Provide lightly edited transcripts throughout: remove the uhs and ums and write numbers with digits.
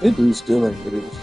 It is doing it is.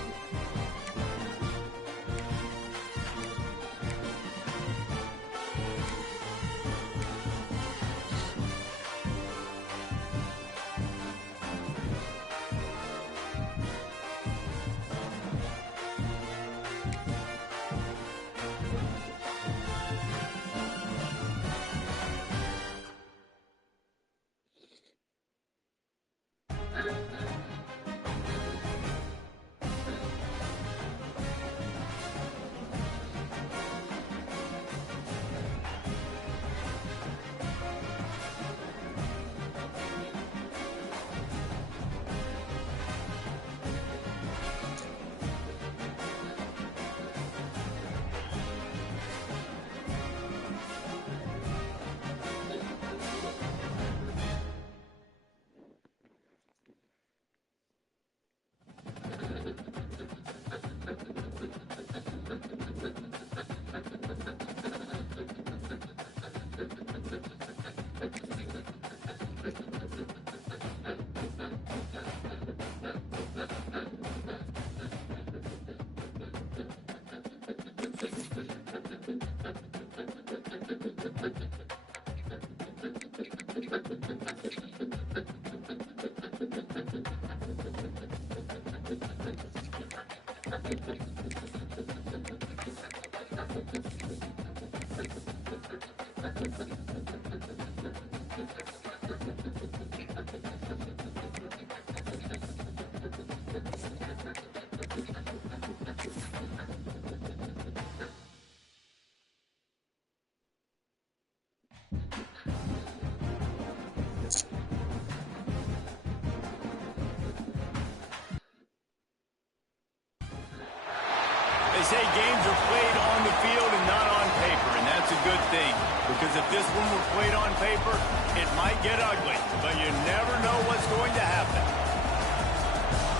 They say games are played on the field and not on paper, and that's a good thing. Because if this one were played on paper, it might get ugly, but you never know what's going to happen.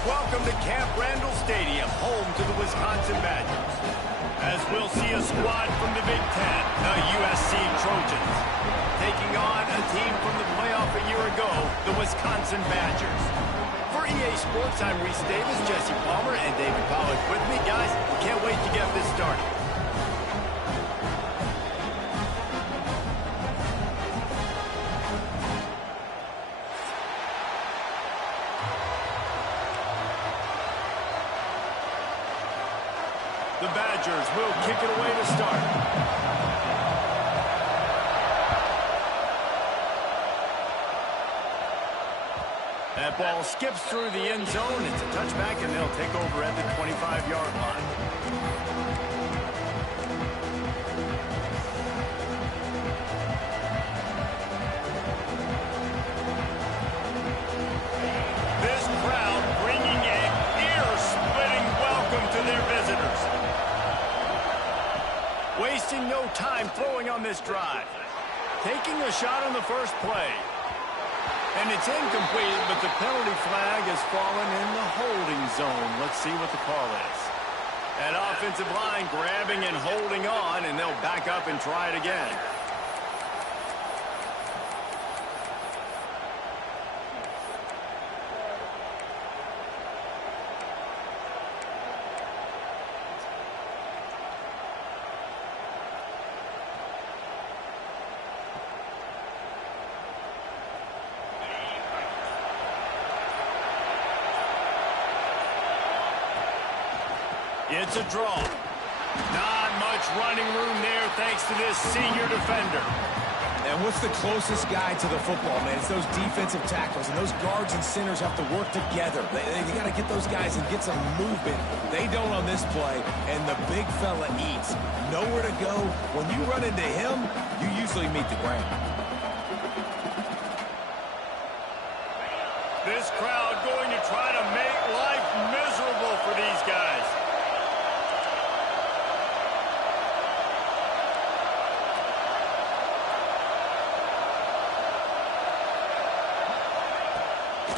Welcome to Camp Randall Stadium, home to the Wisconsin Badgers. As we'll see a squad from the Big Ten, the USC Trojans, taking on a team from the playoff a year ago, the Wisconsin Badgers. For EA Sports, I'm Reese Davis, Jesse Palmer, and David Pollack with me. Guys, can't wait to get this started. The Badgers will kick it away to start. That ball skips through the end zone. It's a touchback, and they'll take over at the 25-yard line. This crowd bringing an ear-splitting welcome to their visitors. Wasting no time throwing on this drive. Taking a shot on the first play. And it's incomplete, but the penalty flag has fallen in the holding zone. Let's see what the call is. That offensive line grabbing and holding on, and they'll back up and try it again. It's a draw. Not much running room there thanks to this senior defender. And what's the closest guy to the football, man? It's those defensive tackles, and those guards and centers have to work together. They got to get those guys and get some movement. They don't on this play, and the big fella eats. Nowhere to go. When you run into him, you usually meet the ground. This crowd going to try to make life miserable for these guys.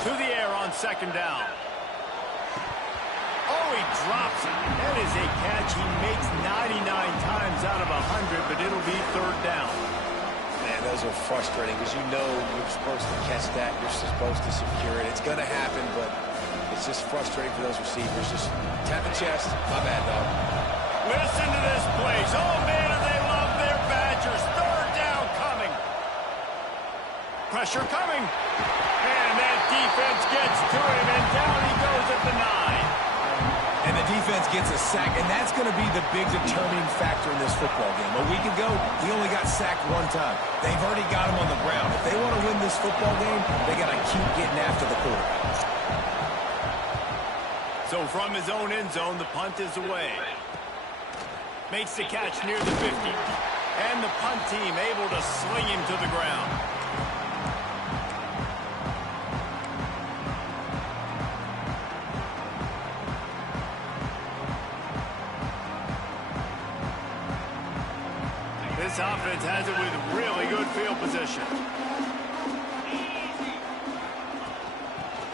To the air on second down. Oh, he drops it. That is a catch he makes 99 times out of 100, but it'll be third down. Man, those are frustrating because you know you're supposed to catch that. You're supposed to secure it. It's going to happen, but it's just frustrating for those receivers. Just tap the chest. My bad, dog. Listen to this place. Oh, man, and they love their Badgers. Third down coming. Pressure coming. And that defense gets to him, and down he goes at the 9. And the defense gets a sack, and that's going to be the big determining factor in this football game. A week ago, he only got sacked one time. They've already got him on the ground. If they want to win this football game, they got to keep getting after the quarterback. So from his own end zone, the punt is away. Makes the catch near the 50. And the punt team able to sling him to the ground. This offense has it with really good field position.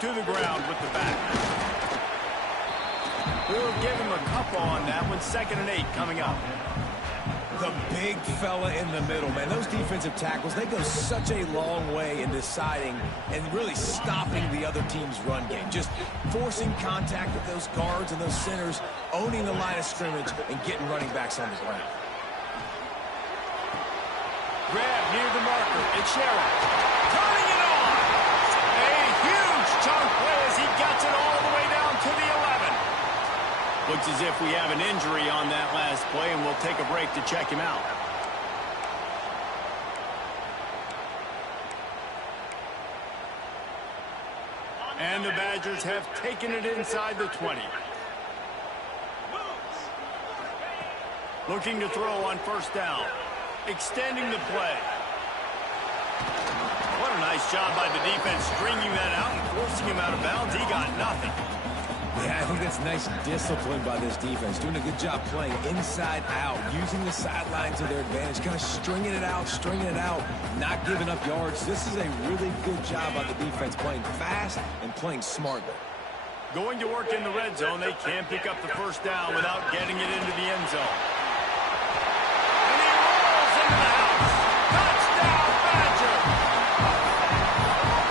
To the ground with the back. We'll give him a couple on that one. 2nd and 8 coming up. The big fella in the middle, man. Those defensive tackles, they go such a long way in deciding and really stopping the other team's run game. Just forcing contact with those guards and those centers, owning the line of scrimmage, and getting running backs on the ground. Grab near the marker. It's Sherrill. Turning it on. A huge chunk play as he gets it all the way down to the 11. Looks as if we have an injury on that last play, and we'll take a break to check him out. And the Badgers have taken it inside the 20. Looking to throw on first down. Extending the play. What a nice job by the defense stringing that out and forcing him out of bounds. He got nothing. Yeah, I think that's nice discipline by this defense. Doing a good job playing inside out, using the sideline to their advantage, kind of stringing it out, not giving up yards. This is a really good job by the defense, playing fast and playing smartly. Going to work in the red zone. They can't pick up the first down without getting it into the end zone. And he rolls into the house. Touchdown, Badger!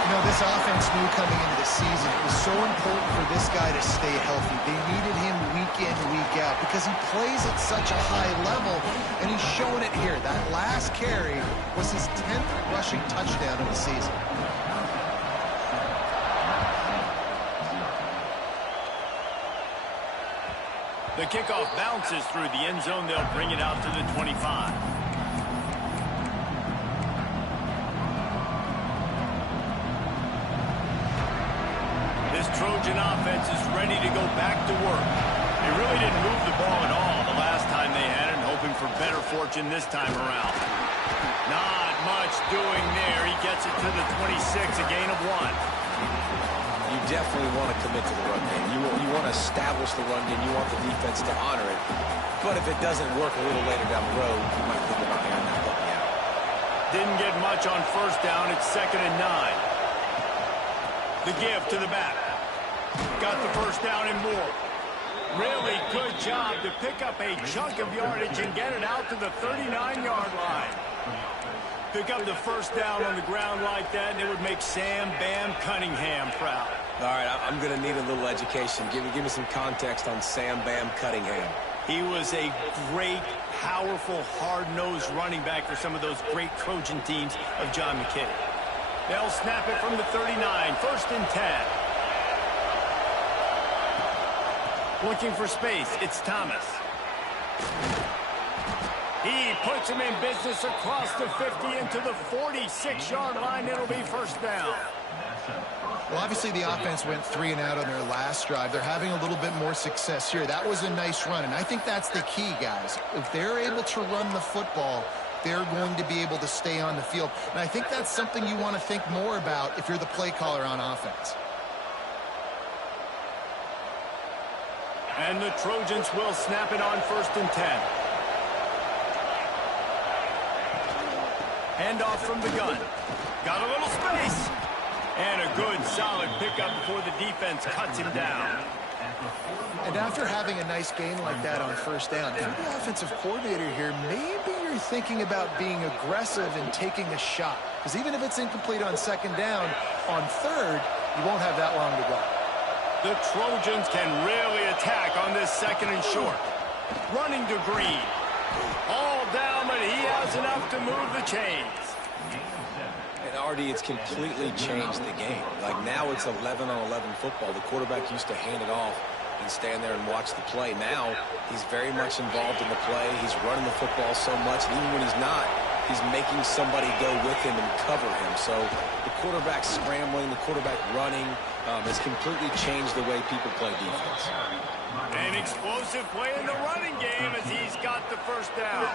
You know, this offense knew coming into the season it was so important for this guy to stay healthy. They needed him week in, week out because he plays at such a high level, and he's showing it here. That last carry was his 10th rushing touchdown of the season. The kickoff bounces through the end zone. They'll bring it out to the 25. This Trojan offense is ready to go back to work. They really didn't move the ball at all the last time they had it, hoping for better fortune this time around. Not much doing there. He gets it to the 26, a gain of 1. You definitely want to commit to the run game. You want to establish the run game. You want the defense to honor it. But if it doesn't work a little later down the road, you might think about airing that puppy out. Didn't get much on first down. It's 2nd and 9. The give to the back. Got the first down and more. Really good job to pick up a chunk of yardage and get it out to the 39-yard line. Pick up the first down on the ground like that, and it would make Sam Bam Cunningham proud. All right, I'm going to need a little education. Give me some context on Sam Bam Cunningham. He was a great, powerful, hard-nosed running back for some of those great Trojan teams of John McKinney. They'll snap it from the 39, 1st and 10. Looking for space. It's Thomas. He puts him in business across the 50 into the 46-yard line. It'll be first down. Well, obviously the offense went 3 and out on their last drive. They're having a little bit more success here. That was a nice run, and I think that's the key, guys. If they're able to run the football, they're going to be able to stay on the field. And I think that's something you want to think more about if you're the play caller on offense. And the Trojans will snap it on 1st and 10. Handoff from the gun. Got a little space. And a good, solid pickup before the defense cuts him down. And after having a nice game like that on 1st down, if you're the offensive coordinator here, maybe you're thinking about being aggressive and taking a shot. Because even if it's incomplete on 2nd down, on 3rd, you won't have that long to go. The Trojans can really attack on this 2nd and short. Running to Green. All down, but he has enough to move the chains. And Artie, it's completely changed the game. Like now it's 11-on-11 football. The quarterback used to hand it off and stand there and watch the play. Now he's very much involved in the play. He's running the football so much, and even when he's not, he's making somebody go with him and cover him. So the quarterback scrambling, the quarterback running has completely changed the way people play defense. An explosive play in the running game as he's got the 1st down.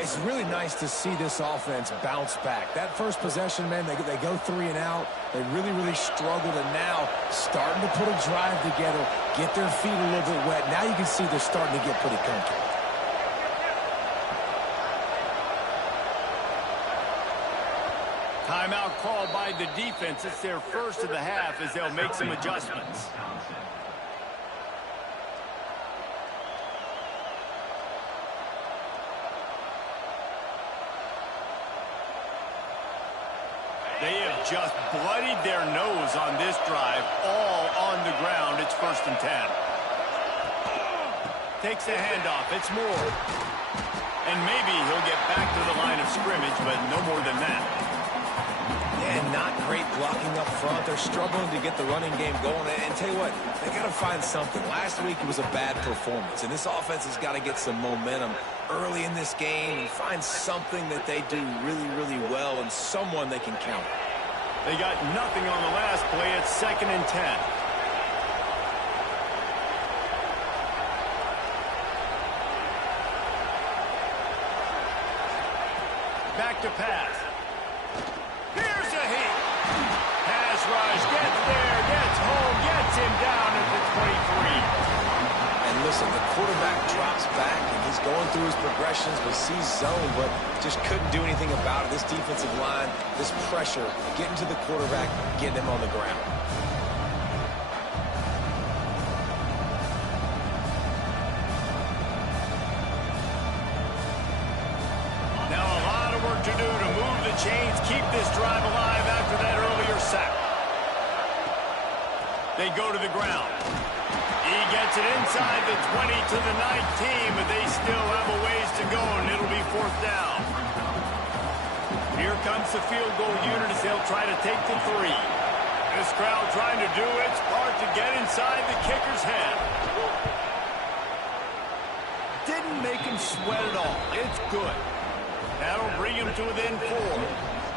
It's really nice to see this offense bounce back. That first possession, man, they go 3 and out. They really struggled, and now starting to put a drive together, get their feet a little bit wet. Now you can see they're starting to get pretty comfortable. Timeout called by the defense. It's their first of the half as they'll make some adjustments. They have just bloodied their nose on this drive, all on the ground. It's 1st and 10. Takes the handoff. It's Moore. And maybe he'll get back to the line of scrimmage, but no more than that. And not great blocking up front. They're struggling to get the running game going. And tell you what, they got to find something. Last week it was a bad performance, and this offense has got to get some momentum early in this game and find something that they do really well and someone they can count. They got nothing on the last play. It's 2nd and 10. Back to pass. Here's a hit. Pass rush. Gets there. Gets home. Gets him down at the 23. And listen, the quarterback drops back, and he's going through his progressions, but sees zone, but just couldn't do anything about it. This defensive line, this pressure, getting to the quarterback, getting him on the ground. Now a lot of work to do to move the chains, keep this drive alive after that earlier sack. They go to the ground. He gets it inside the 20 to the 19, but they still have a ways to go, and it'll be 4th down. Here comes the field goal unit as they'll try to take the 3. This crowd trying to do its part to get inside the kicker's head. Didn't make him sweat at all. It's good. That'll bring him to within 4.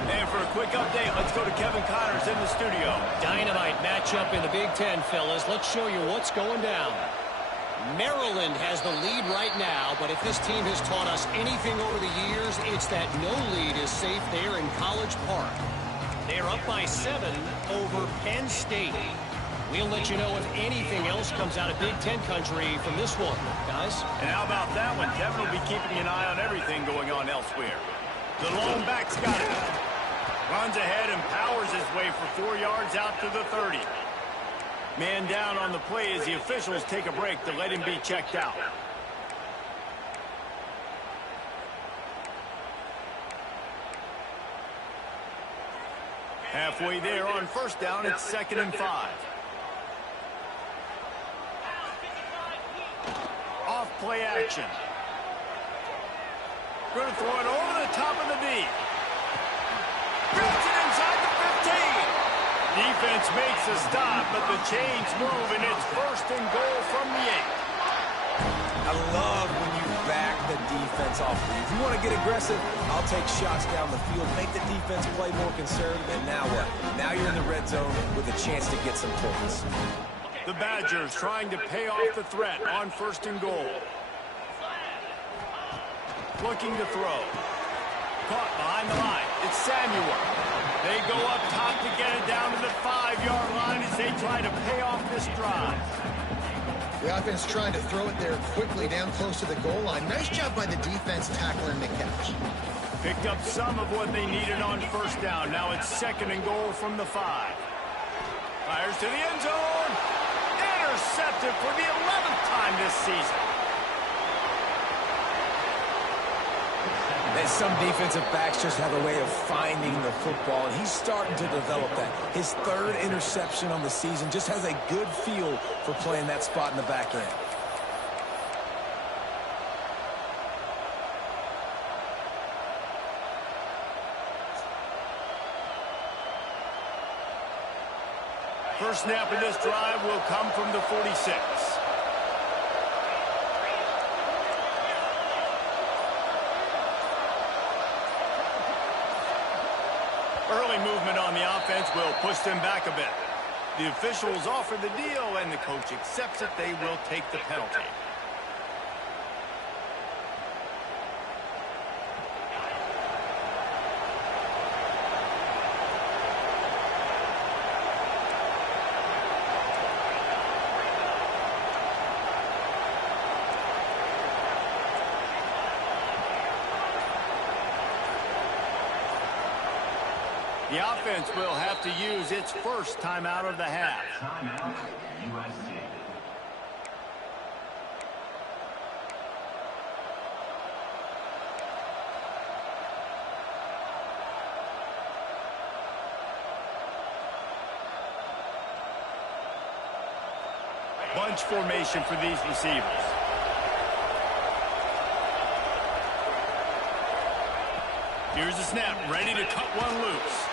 And for a quick update, let's go to Kevin Connors in the studio. Dynamite matchup in the Big Ten, fellas. Let's show you what's going down. Maryland has the lead right now, but if this team has taught us anything over the years, it's that no lead is safe there in College Park. They're up by 7 over Penn State. We'll let you know if anything else comes out of Big Ten country from this one, guys. And how about that one? Kevin will be keeping an eye on everything going on elsewhere. The long back's got it. Runs ahead and powers his way for 4 yards out to the 30. Man down on the play as the officials take a break to let him be checked out. Halfway there on 1st down, it's 2nd and 5. Off play action. Going to throw it over the top of the knee. Gets it inside the 15. defense makes a stop, but the chains move, and it's first and goal from the 8. I love when you back the defense off. If you want to get aggressive, I'll take shots down the field, make the defense play more conservative, and now what? Now you're in the red zone with a chance to get some points. The Badgers trying to pay off the threat on first and goal. Looking to throw. Caught behind the line. It's Samuel. They go up top to get it down to the 5-yard line as they try to pay off this drive. The offense trying to throw it there quickly down close to the goal line. Nice job by the defense tackling the catch. Picked up some of what they needed on first down. Now it's second and goal from the 5. Fires to the end zone. Intercepted for the 11th time this season. And some defensive backs just have a way of finding the football, and he's starting to develop that. His 3rd interception on the season, just has a good feel for playing that spot in the back end. First snap of this drive will come from the 46. Early movement on the offense will push them back a bit. The officials offer the deal, and the coach accepts it. They will take the penalty. The offense will have to use its first timeout of the half. Timeout, USC. Bunch formation for these receivers. Here's the snap, ready to cut one loose.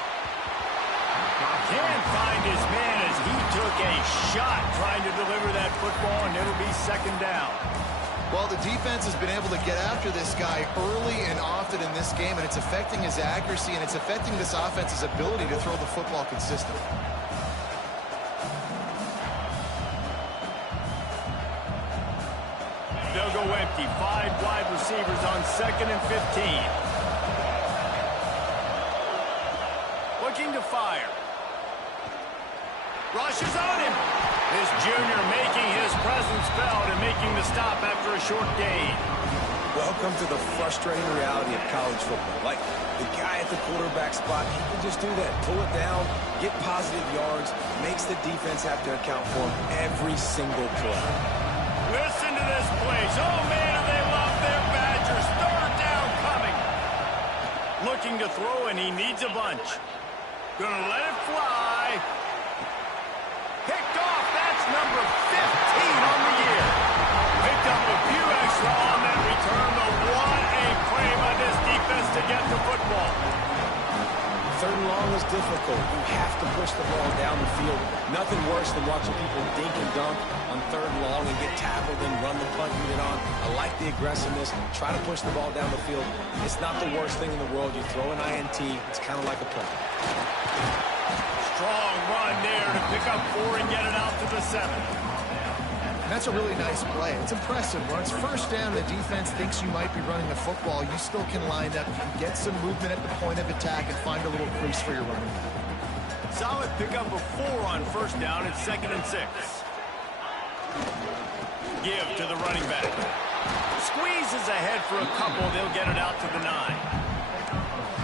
Can't find his man as he took a shot trying to deliver that football, and it'll be second down. Well, the defense has been able to get after this guy early and often in this game, and it's affecting his accuracy, and it's affecting this offense's ability to throw the football consistently. They'll go empty. 5 wide receivers on 2nd and 15. Looking to fire. Rushes on him. This junior making his presence felt and making the stop after a short gain. Welcome to the frustrating reality of college football. Like, the guy at the quarterback spot, he can just do that. Pull it down, get positive yards, makes the defense have to account for him every single play. Listen to this place. Oh, man, do they love their Badgers. 3rd down coming. Looking to throw, and he needs a bunch. Gonna let it fly. Picked off. That's number 15 on the year. Picked up a few extra on that return, but what a play by this defense to get the football. 3rd and long is difficult. You have to push the ball down the field. Nothing worse than watching people dink and dunk on 3rd and long and get tackled and run the punt unit on. I like the aggressiveness. Try to push the ball down the field. It's not the worst thing in the world. You throw an INT. It's kind of like a play. Strong run there to pick up 4 and get it out to the 7. That's a really nice play. It's impressive. When it's first down, the defense thinks you might be running the football. You still can line up. You can get some movement at the point of attack and find a little crease for your running back. Solid pickup of 4 on first down at 2nd and 6. Give to the running back. Squeezes ahead for a couple. They'll get it out to the 9.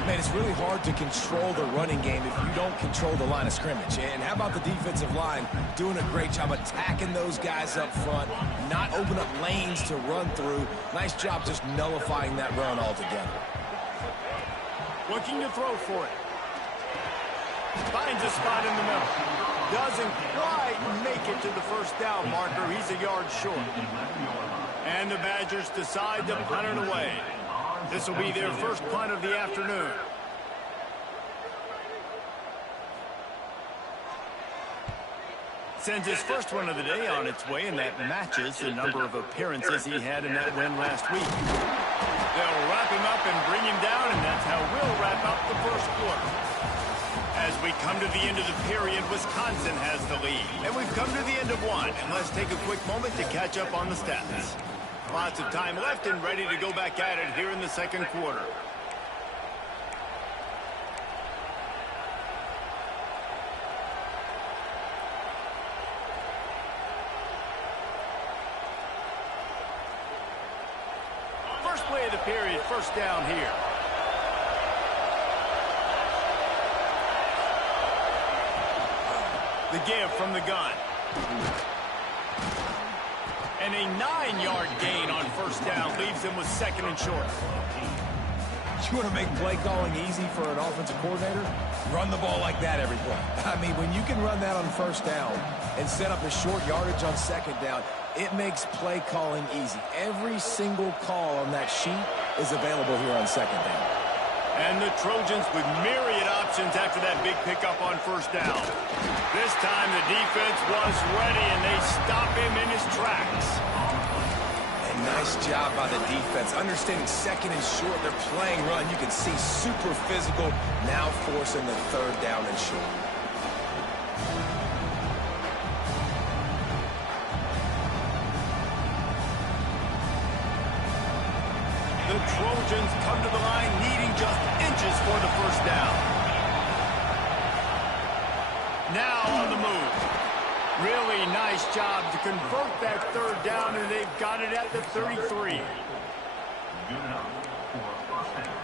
Man, it's really hard to control the running game if you don't control the line of scrimmage. And how about the defensive line doing a great job attacking those guys up front, not open up lanes to run through. Nice job just nullifying that run altogether. Looking to throw for it. Finds a spot in the middle. Doesn't quite make it to the first down marker. He's a yard short. And the Badgers decide to punt it away. This will be their first punt of the afternoon. Sends his first one of the day on its way, and that matches the number of appearances he had in that win last week. They'll wrap him up and bring him down, and that's how we'll wrap up the first quarter. As we come to the end of the period, Wisconsin has the lead. And we've come to the end of one, and let's take a quick moment to catch up on the stats. Lots of time left and ready to go back at it here in the second quarter. First play of the period, first down here. The give from the gun. And a 9-yard gain on first down leaves him with second and short. You want to make play calling easy for an offensive coordinator? Run the ball like that every play. I mean, when you can run that on first down and set up a short yardage on second down, it makes play calling easy. Every single call on that sheet is available here on second down. And the Trojans with myriad options after that big pickup on first down. This time the defense was ready, and they stop him in his tracks. And nice job by the defense. Understanding second and short, they're playing run. You can see super physical, now forcing the third down and short. The Trojans come to the line needing just inches for the first down. Now on the move. Really nice job to convert that third down, and they've got it at the 33. Good enough for first down.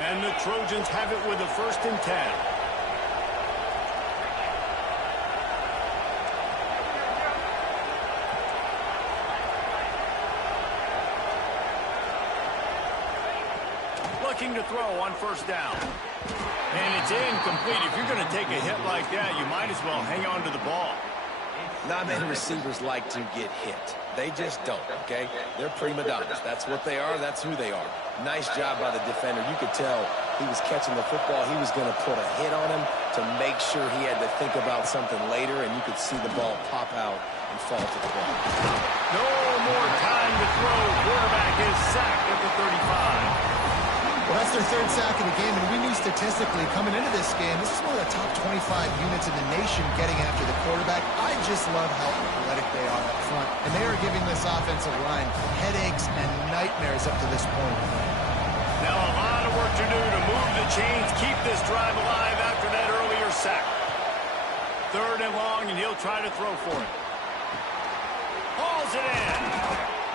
And the Trojans have it with a 1st and 10. Looking to throw on first down. And it's incomplete. If you're going to take a hit like that, you might as well hang on to the ball. Not many receivers like to get hit. They just don't, okay? They're prima donnas. That's what they are. That's who they are. Nice job by the defender. You could tell he was catching the football. He was going to put a hit on him to make sure he had to think about something later, and you could see the ball pop out and fall to the ground. No more time to throw. Quarterback is sacked at the 35. Well, that's their 3rd sack of the game, and we knew statistically coming into this game, this is one of the top 25 units in the nation getting after the quarterback. I just love how athletic they are up front, and they are giving this offensive line headaches and nightmares up to this point. Now a lot of work to do to move the chains, keep this drive alive after that earlier sack. 3rd and long, and he'll try to throw for it. Hauls it in.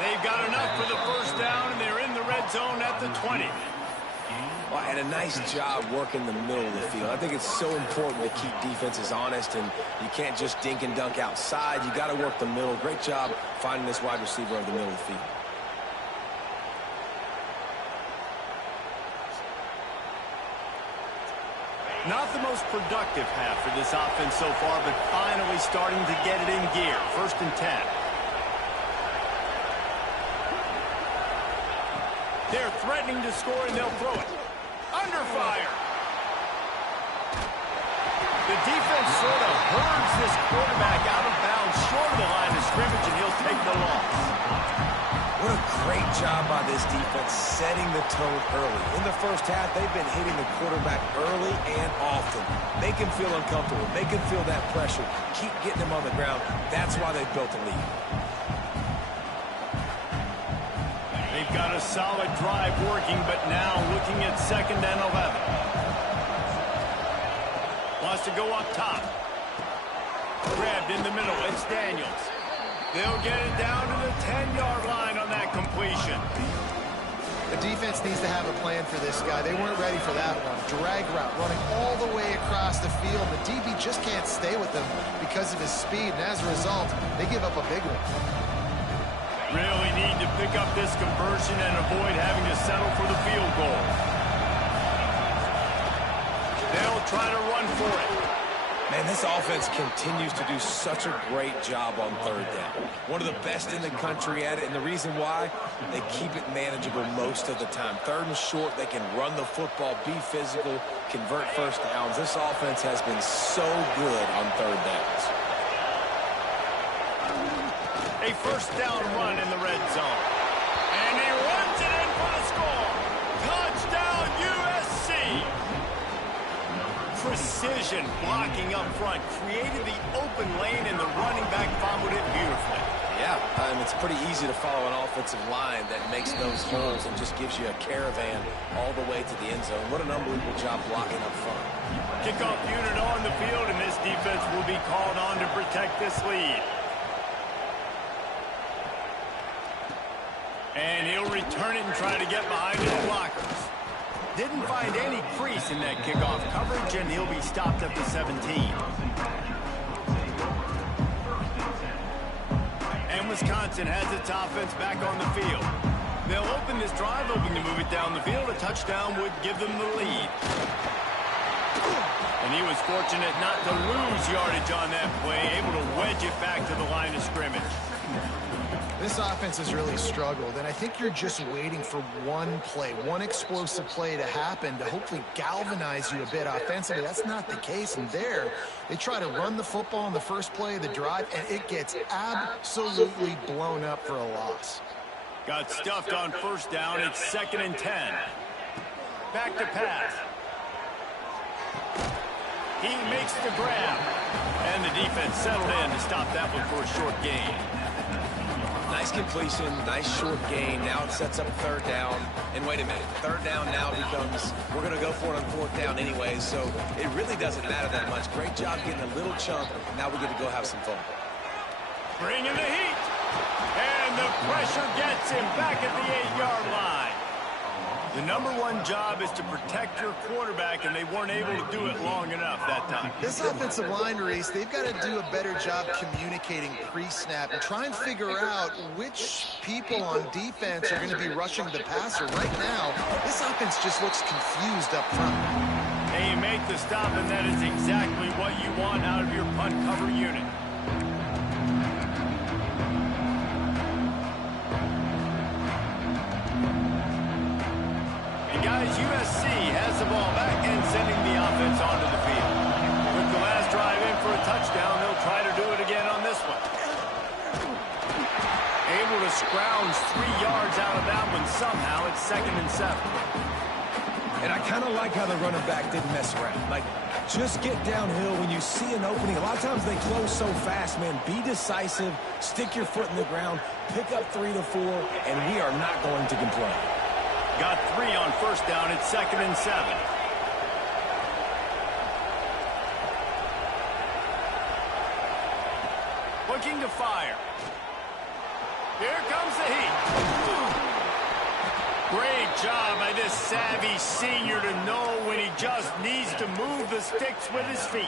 They've got enough for the first down, and they're in the red zone at the 20. Well, and a nice job working the middle of the field. I think it's so important to keep defenses honest, and you can't just dink and dunk outside. You got to work the middle. Great job finding this wide receiver over the middle of the field. Not the most productive half for this offense so far, but finally starting to get it in gear. 1st and 10. They're threatening to score, and they'll throw it. Under fire. The defense sort of herds this quarterback out of bounds short of the line of scrimmage, and he'll take the loss. What a great job by this defense setting the tone early. In the first half, they've been hitting the quarterback early and often. Make him feel uncomfortable. Make him feel that pressure. Keep getting him on the ground. That's why they've built a lead. They've got a solid drive working, but now looking at 2nd and 11. Wants to go up top. Grabbed in the middle. It's Daniels. They'll get it down to the 10-yard line on that completion. The defense needs to have a plan for this guy. They weren't ready for that one. Drag route running all the way across the field. The DB just can't stay with him because of his speed, and as a result, they give up a big one. Really need to pick up this conversion and avoid having to settle for the field goal. They'll try to run for it. Man, this offense continues to do such a great job on third down. One of the best in the country at it, and the reason why, they keep it manageable most of the time. Third and short, they can run the football, be physical, convert first downs. This offense has been so good on third downs. A first down run in the red zone. And he runs it in for the score. Touchdown, USC. Precision blocking up front created the open lane, and the running back followed it beautifully. Yeah, it's pretty easy to follow an offensive line that makes those holes and just gives you a caravan all the way to the end zone. What an unbelievable job blocking up front. Kickoff unit on the field, and this defense will be called on to protect this lead. And he'll return it and try to get behind his blockers. Didn't find any crease in that kickoff coverage, and he'll be stopped at the 17. And Wisconsin has its offense back on the field. They'll open this drive, hoping to move it down the field. A touchdown would give them the lead. And he was fortunate not to lose yardage on that play, able to wedge it back to the line of scrimmage. This offense has really struggled, and I think you're just waiting for one play, one explosive play to happen to hopefully galvanize you a bit offensively. That's not the case, and there, they try to run the football in the first play of the drive, and it gets absolutely blown up for a loss. Got stuffed on first down. It's 2nd and 10. Back to pass. He makes the grab, and the defense settled in to stop that one for a short gain. Nice completion, nice short gain. Now it sets up third down. And wait a minute, third down now becomes, we're going to go for it on fourth down anyway, so it really doesn't matter that much. Great job getting a little chunk. Now we get to go have some fun. Bringing the heat. And the pressure gets him back at the 8-yard line. The #1 job is to protect your quarterback, and they weren't able to do it long enough that time. This offensive line, Reese, they've got to do a better job communicating pre-snap and try and figure out which people on defense are going to be rushing the passer. Right now, this offense just looks confused up front. And you make the stop, and that is exactly what you want out of your punt cover unit. Guys, USC has the ball back and sending the offense onto the field. Took the last drive in for a touchdown. They'll try to do it again on this one. Able to scrounge 3 yards out of that one somehow. It's 2nd and 7. And I kind of like how the running back didn't mess around. Like, just get downhill when you see an opening. A lot of times they close so fast, man. Be decisive, stick your foot in the ground, pick up 3 to 4, and we are not going to complain. Got 3 on first down. It's 2nd and 7. Looking to fire. Here comes the heat. Great job by this savvy senior to know when he just needs to move the sticks with his feet.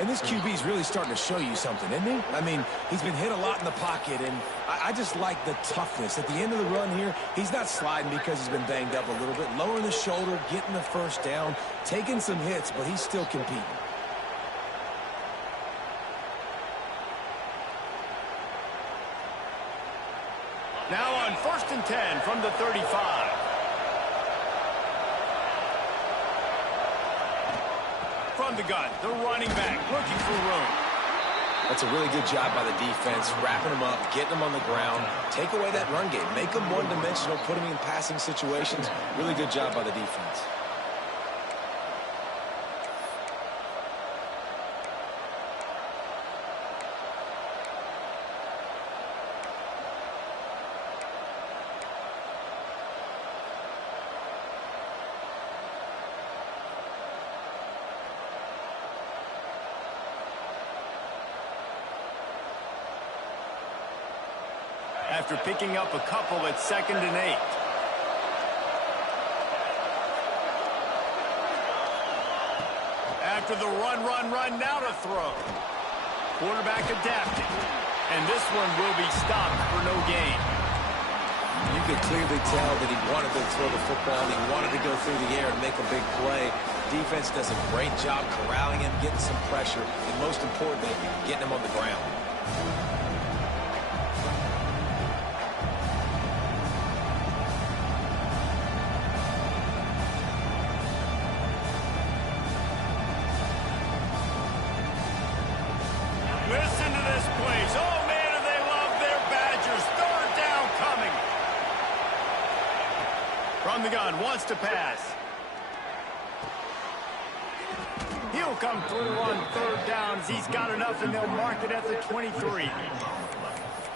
And this QB's really starting to show you something, isn't he? I mean, he's been hit a lot in the pocket, and I just like the toughness. At the end of the run here, he's not sliding because he's been banged up a little bit. Lowering the shoulder, getting the first down, taking some hits, but he's still competing. Now on 1st and 10 from the 35. From the gun, the running back looking for room. That's a really good job by the defense, wrapping them up, getting them on the ground, take away that run game, make them one-dimensional, put them in passing situations. Really good job by the defense. After picking up a couple at 2nd and 8. After the run, now to throw. Quarterback adapting. And this one will be stopped for no gain. You could clearly tell that he wanted to throw the football. He wanted to go through the air and make a big play. Defense does a great job corralling him, getting some pressure, and most importantly, getting him on the ground. Listen to this place. Oh, man, do they love their Badgers. Third down coming. From the gun, wants to pass. He'll come through on third downs. He's got enough, and they'll mark it at the 23.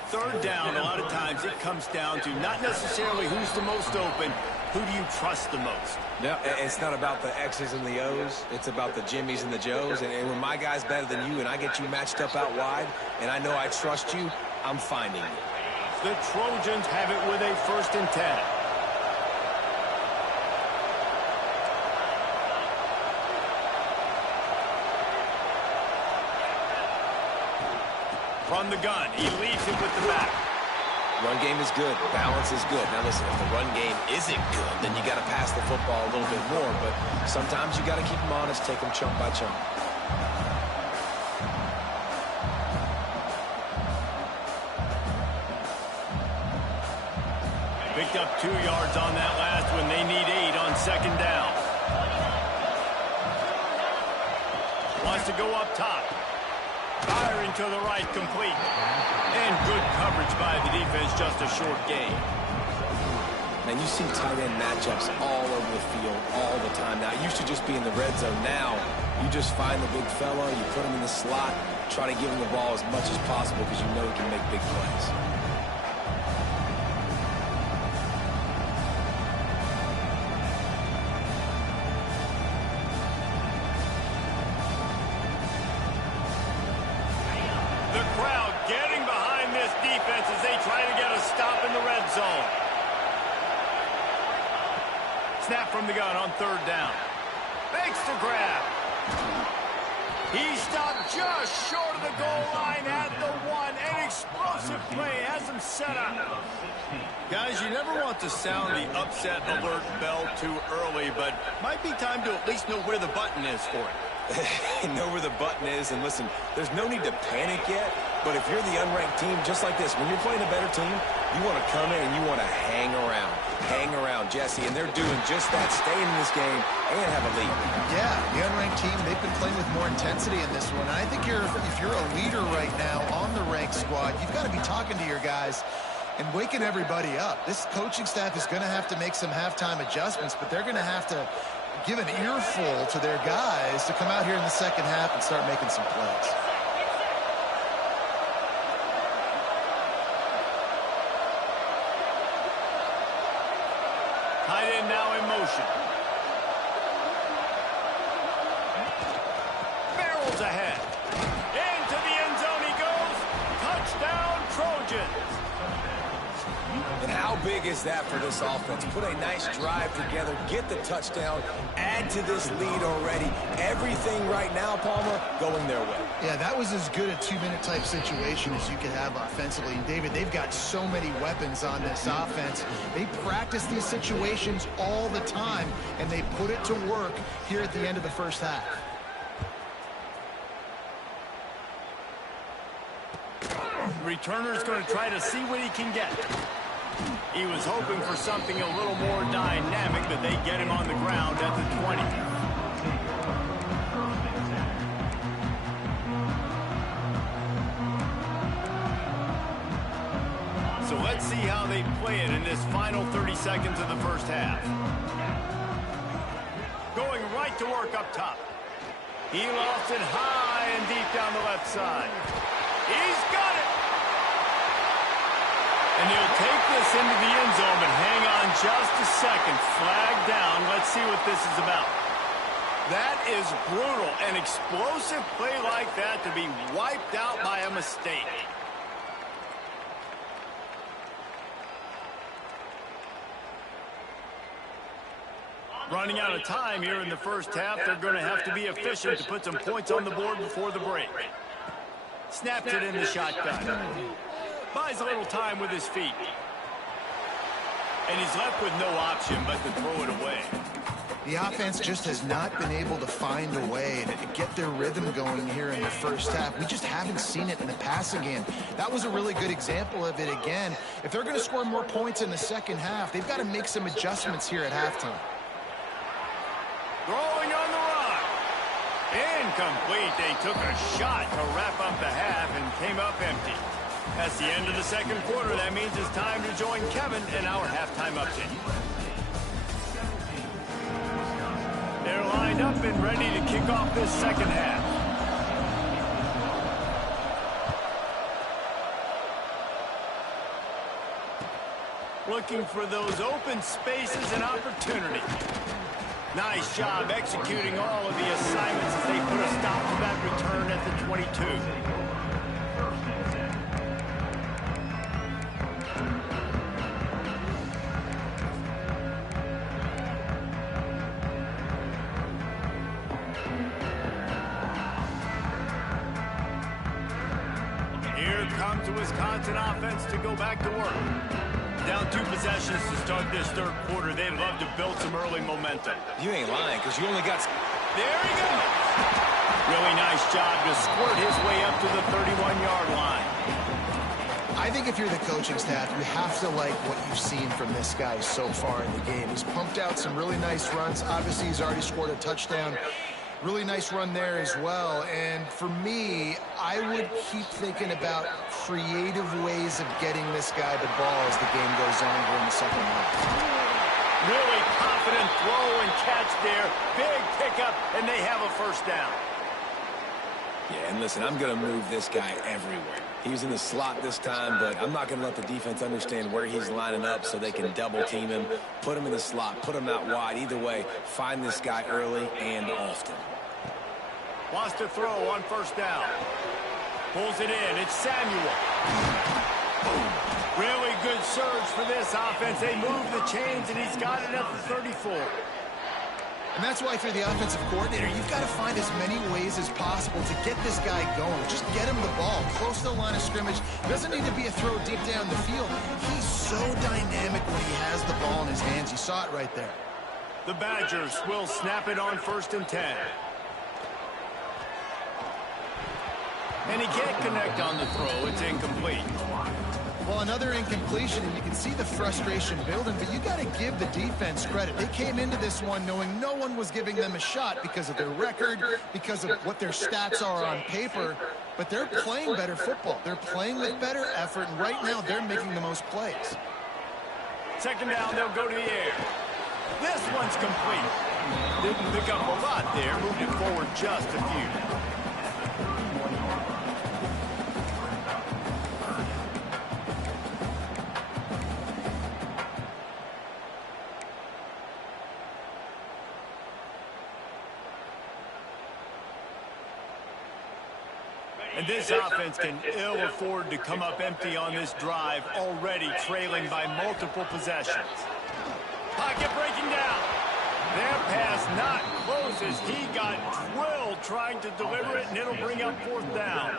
Third down, a lot of times it comes down to not necessarily who's the most open, who do you trust the most? No, it's not about the X's and the O's. It's about the Jimmies and the Joes. And when my guy's better than you and I get you matched up out wide, and I know I trust you, I'm finding you. The Trojans have it with a 1st and 10. From the gun, he leaves it with the back. Run game is good. Balance is good. Now listen, if the run game isn't good, then you got to pass the football a little bit more. But sometimes you got to keep them honest, take them chunk by chunk. Picked up 2 yards on that last one. They need 8 on 2nd down. Wants to go up top. Firing to the right, complete. And good coverage by the defense, just a short gain. Man, you see tight end matchups all over the field all the time. Now, it used to just be in the red zone. Now, you just find the big fella, you put him in the slot, try to give him the ball as much as possible because you know he can make big plays. As they try to get a stop in the red zone. Snap from the gun on 3rd down. Makes the grab. He stopped just short of the goal line at the 1. An explosive play has him set up. Guys, you never want to sound the upset alert bell too early, but might be time to at least know where the button is for it. Know where the button is, and listen, there's no need to panic yet, but if you're the unranked team, just like this, when you're playing a better team, you want to come in and you want to hang around, Jesse, and they're doing just that, staying in this game and have a lead. Yeah, the unranked team, they've been playing with more intensity in this one, and I think if you're a leader right now on the ranked squad, you've got to be talking to your guys and waking everybody up. This coaching staff is going to have to make some halftime adjustments, but they're going to have to give an earful to their guys to come out here in the 2nd half and start making some plays. Tight end now in motion. Barrels ahead. Into the end zone he goes. Touchdown, Trojans. And how big is that for this offense? Put a nice drive together, get the touchdown, add to this lead already. Everything right now, Palmer, going their way. Yeah, that was as good a 2-minute type situation as you could have offensively. And David, they've got so many weapons on this offense. They practice these situations all the time, and they put it to work here at the end of the 1st half. Returner's going to try to see what he can get. He was hoping for something a little more dynamic, but they get him on the ground at the 20. So let's see how they play it in this final 30 seconds of the 1st half. Going right to work up top. He lofts it high and deep down the left side. He's got it! And he'll take this into the end zone, but hang on just a second. Flag down. Let's see what this is about. That is brutal. An explosive play like that to be wiped out by a mistake. Running out of time here in the 1st half. They're going to have to be efficient to put some points on the board before the break. Snaps it in the shotgun. Buys a little time with his feet. And he's left with no option but to throw it away. The offense just has not been able to find a way to get their rhythm going here in the first half. We just haven't seen it in the passing game. That was a really good example of it again. If they're going to score more points in the second half, they've got to make some adjustments here at halftime. Throwing on the run. Incomplete. They took a shot to wrap up the half and came up empty. That's the end of the second quarter. That means it's time to join Kevin in our halftime update. They're lined up and ready to kick off this second half. Looking for those open spaces and opportunity. Nice job executing all of the assignments as they put a stop to that return at the 22. Here comes the Wisconsin offense to go back to work. Down 2 possessions to start this third quarter. They'd love to build some early momentum. You ain't lying, because you only got... There he goes! Really nice job to squirt his way up to the 31-yard line. I think if you're the coaching staff, you have to like what you've seen from this guy so far in the game. He's pumped out some really nice runs. Obviously, he's already scored a touchdown. Really nice run there as well. And for me, I would keep thinking about creative ways of getting this guy the ball as the game goes on here in the second half. Really confident throw and catch there. Big pickup, and they have a first down. Yeah, and listen, I'm going to move this guy everywhere. He was in the slot this time, but I'm not going to let the defense understand where he's lining up so they can double team him, put him in the slot, put him out wide. Either way, find this guy early and often. Wants to throw on first down. Pulls it in. It's Samuel. Really good surge for this offense. They move the chains, and he's got it at the 34. And that's why, if you're the offensive coordinator, you've got to find as many ways as possible to get this guy going. Just get him the ball close to the line of scrimmage. Doesn't need to be a throw deep down the field. He's so dynamic when he has the ball in his hands. You saw it right there. The Badgers will snap it on 1st and 10. And he can't connect on the throw. It's incomplete. Well, another incompletion, and you can see the frustration building, but you got to give the defense credit. They came into this one knowing no one was giving them a shot because of their record, because of what their stats are on paper, but they're playing better football. They're playing with better effort, and right now they're making the most plays. Second down, they'll go to the air. This one's complete. Didn't pick up a lot there, moved it forward just a few. And this offense can ill afford to come up empty on this drive, already trailing by multiple possessions. Pocket breaking down. Their pass not close as he got drilled trying to deliver it, and it'll bring up 4th down.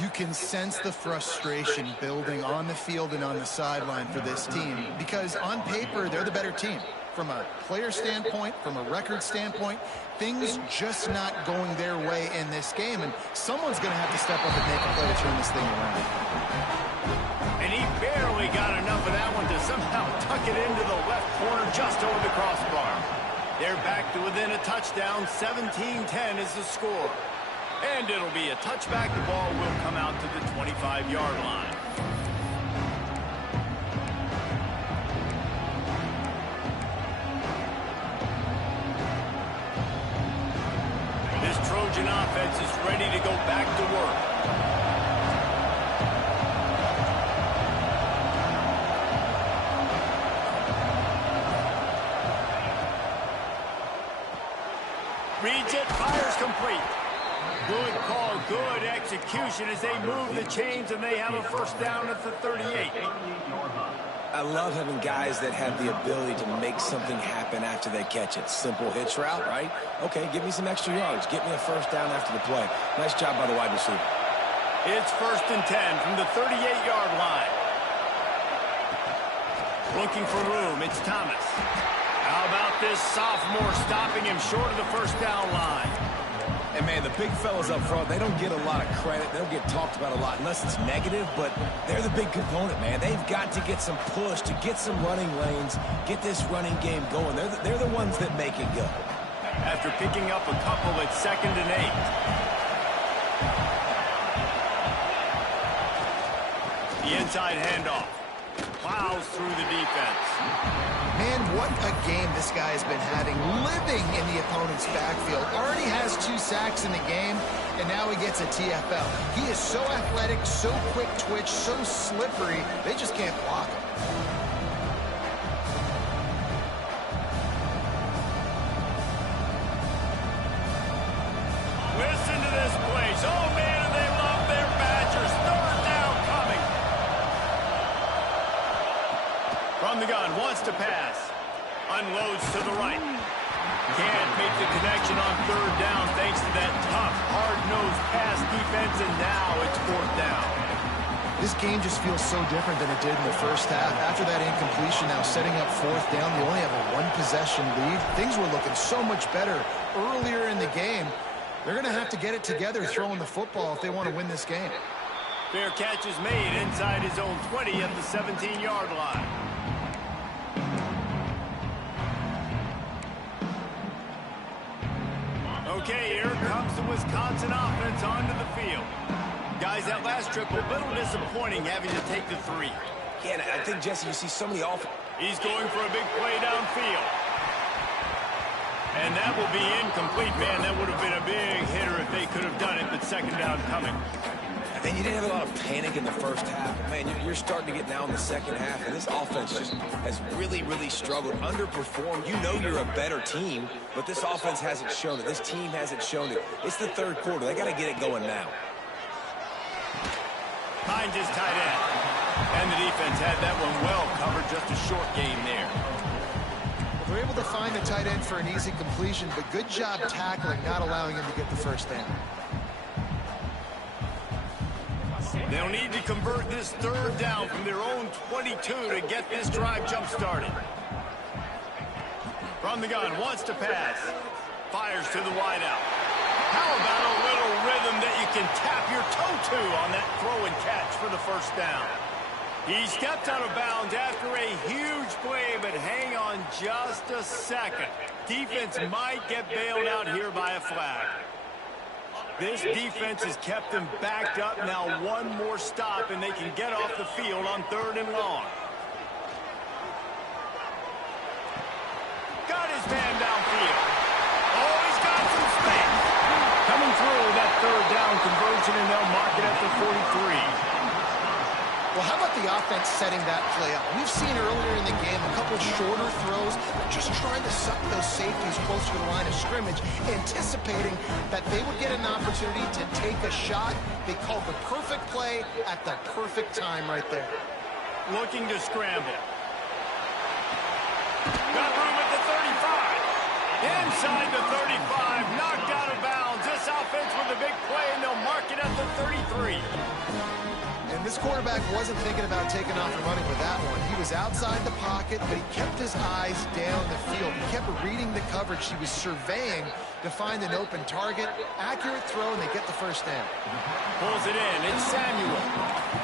You can sense the frustration building on the field and on the sideline for this team because on paper, they're the better team. From a player standpoint, from a record standpoint, things just not going their way in this game, and someone's going to have to step up and make a play to turn this thing around. And he barely got enough of that one to somehow tuck it into the left corner just over the crossbar. They're back to within a touchdown. 17-10 is the score. And it'll be a touchback. The ball will come out to the 25-yard line. This Trojan offense is ready to go back to work. Reads it, fires complete. Good call, good execution as they move the chains, and they have a first down at the 38. I love having guys that have the ability to make something happen after they catch it. Simple hitch route, right? Okay, give me some extra yards. Get me a first down after the play. Nice job by the wide receiver. It's 1st and 10 from the 38-yard line. Looking for room, it's Thomas. How about this sophomore stopping him short of the first down line? And, man, the big fellas up front, they don't get a lot of credit. They don't get talked about a lot unless it's negative, but they're the big component, man. They've got to get some push, to get some running lanes, get this running game going. They're the ones that make it go. After picking up a couple at 2nd and 8. The inside handoff. Plows through the defense. Man, what a game this guy has been having, living in the opponent's backfield. Already has 2 sacks in the game, and now he gets a TFL. He is so athletic, so quick twitch, so slippery, they just can't block him. Listen to this place. Oh, man, they love their Badgers. 3rd down coming. From the gun, wants to pass. Unloads to the right. Can't make the connection on 3rd down thanks to that tough, hard-nosed pass defense, and now it's 4th down. This game just feels so different than it did in the first half. After that incompletion, now setting up 4th down, they only have a 1-possession lead. Things were looking so much better earlier in the game. They're going to have to get it together throwing the football if they want to win this game. Fair catch is made inside his own 20 at the 17-yard line. Okay, here comes the Wisconsin offense onto the field. Guys, that last trip, a little disappointing having to take the 3. Yeah, I think, Jesse, you see so many off. He's going for a big play downfield. And that will be incomplete, man. That would have been a big hitter if they could have done it, but 2nd down coming. And you didn't have a lot of panic in the first half. Man, you're starting to get now in the second half, and this offense just has really, really struggled, underperformed. You know you're a better team, but this offense hasn't shown it. This team hasn't shown it. It's the 3rd quarter. They got to get it going now. Finds his tight end. And the defense had that one well covered. Just a short game there. Well, they're able to find the tight end for an easy completion, but good job tackling, not allowing him to get the first down. They'll need to convert this 3rd down from their own 22 to get this drive jump-started. From the gun, wants to pass. Fires to the wideout. How about a little rhythm that you can tap your toe to on that throw and catch for the first down? He stepped out of bounds after a huge play, but hang on just a second. Defense might get bailed out here by a flag. This defense has kept them backed up. Now one more stop, and they can get off the field on 3rd and long. Got his man downfield. Oh, he's got some space. Coming through that 3rd down conversion, and they'll mark it at the 43. Well, how about the offense setting that play up? We've seen earlier in the game a couple shorter throws, just trying to suck those safeties closer to the line of scrimmage, anticipating that they would get an opportunity to take a shot. They called the perfect play at the perfect time right there. Looking to scramble. Got room at the 35. Inside the 35, knocked out of bounds. This offense with a big play, and they'll mark it at the 33. And this quarterback wasn't thinking about taking off and running with that one. He was outside the pocket, but he kept his eyes down the field. He kept reading the coverage. He was surveying to find an open target. Accurate throw, and they get the first down. Pulls it in. It's Samuel.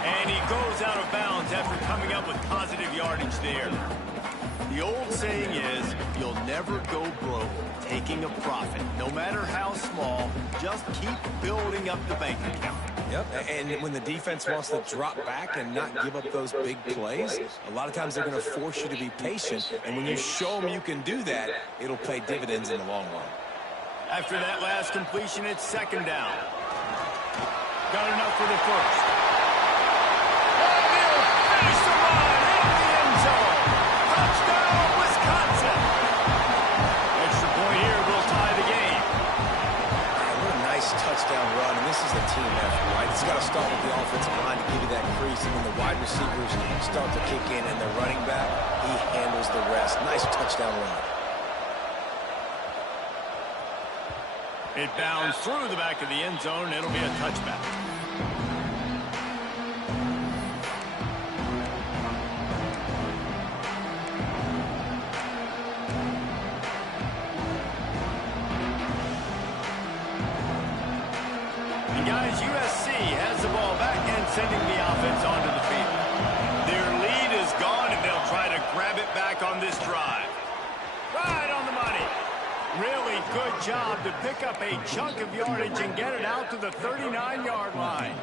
And he goes out of bounds after coming up with positive yardage there. The old saying is, you'll never go broke taking a profit. No matter how small, just keep building up the bank account. Yep, and when the defense wants to drop back and not give up those big plays, a lot of times they're going to force you to be patient, and when you show them you can do that, it'll pay dividends in the long run. After that last completion, it's 2nd down. Got enough for the first. Oh, he'll finish the run in the end zone. Touchdown, Wisconsin. Extra point here will tie the game. What a nice touchdown run, and this is a team effort, right? It's got to start with the offensive line to give you that crease, and then the wide receivers start to kick in, and the running back, he handles the rest. Nice touchdown run. It bounds through the back of the end zone. It'll be a touchback. sending the offense onto the field. Their lead is gone, and they'll try to grab it back on this drive. Right on the money. Really good job to pick up a chunk of yardage and get it out to the 39-yard line.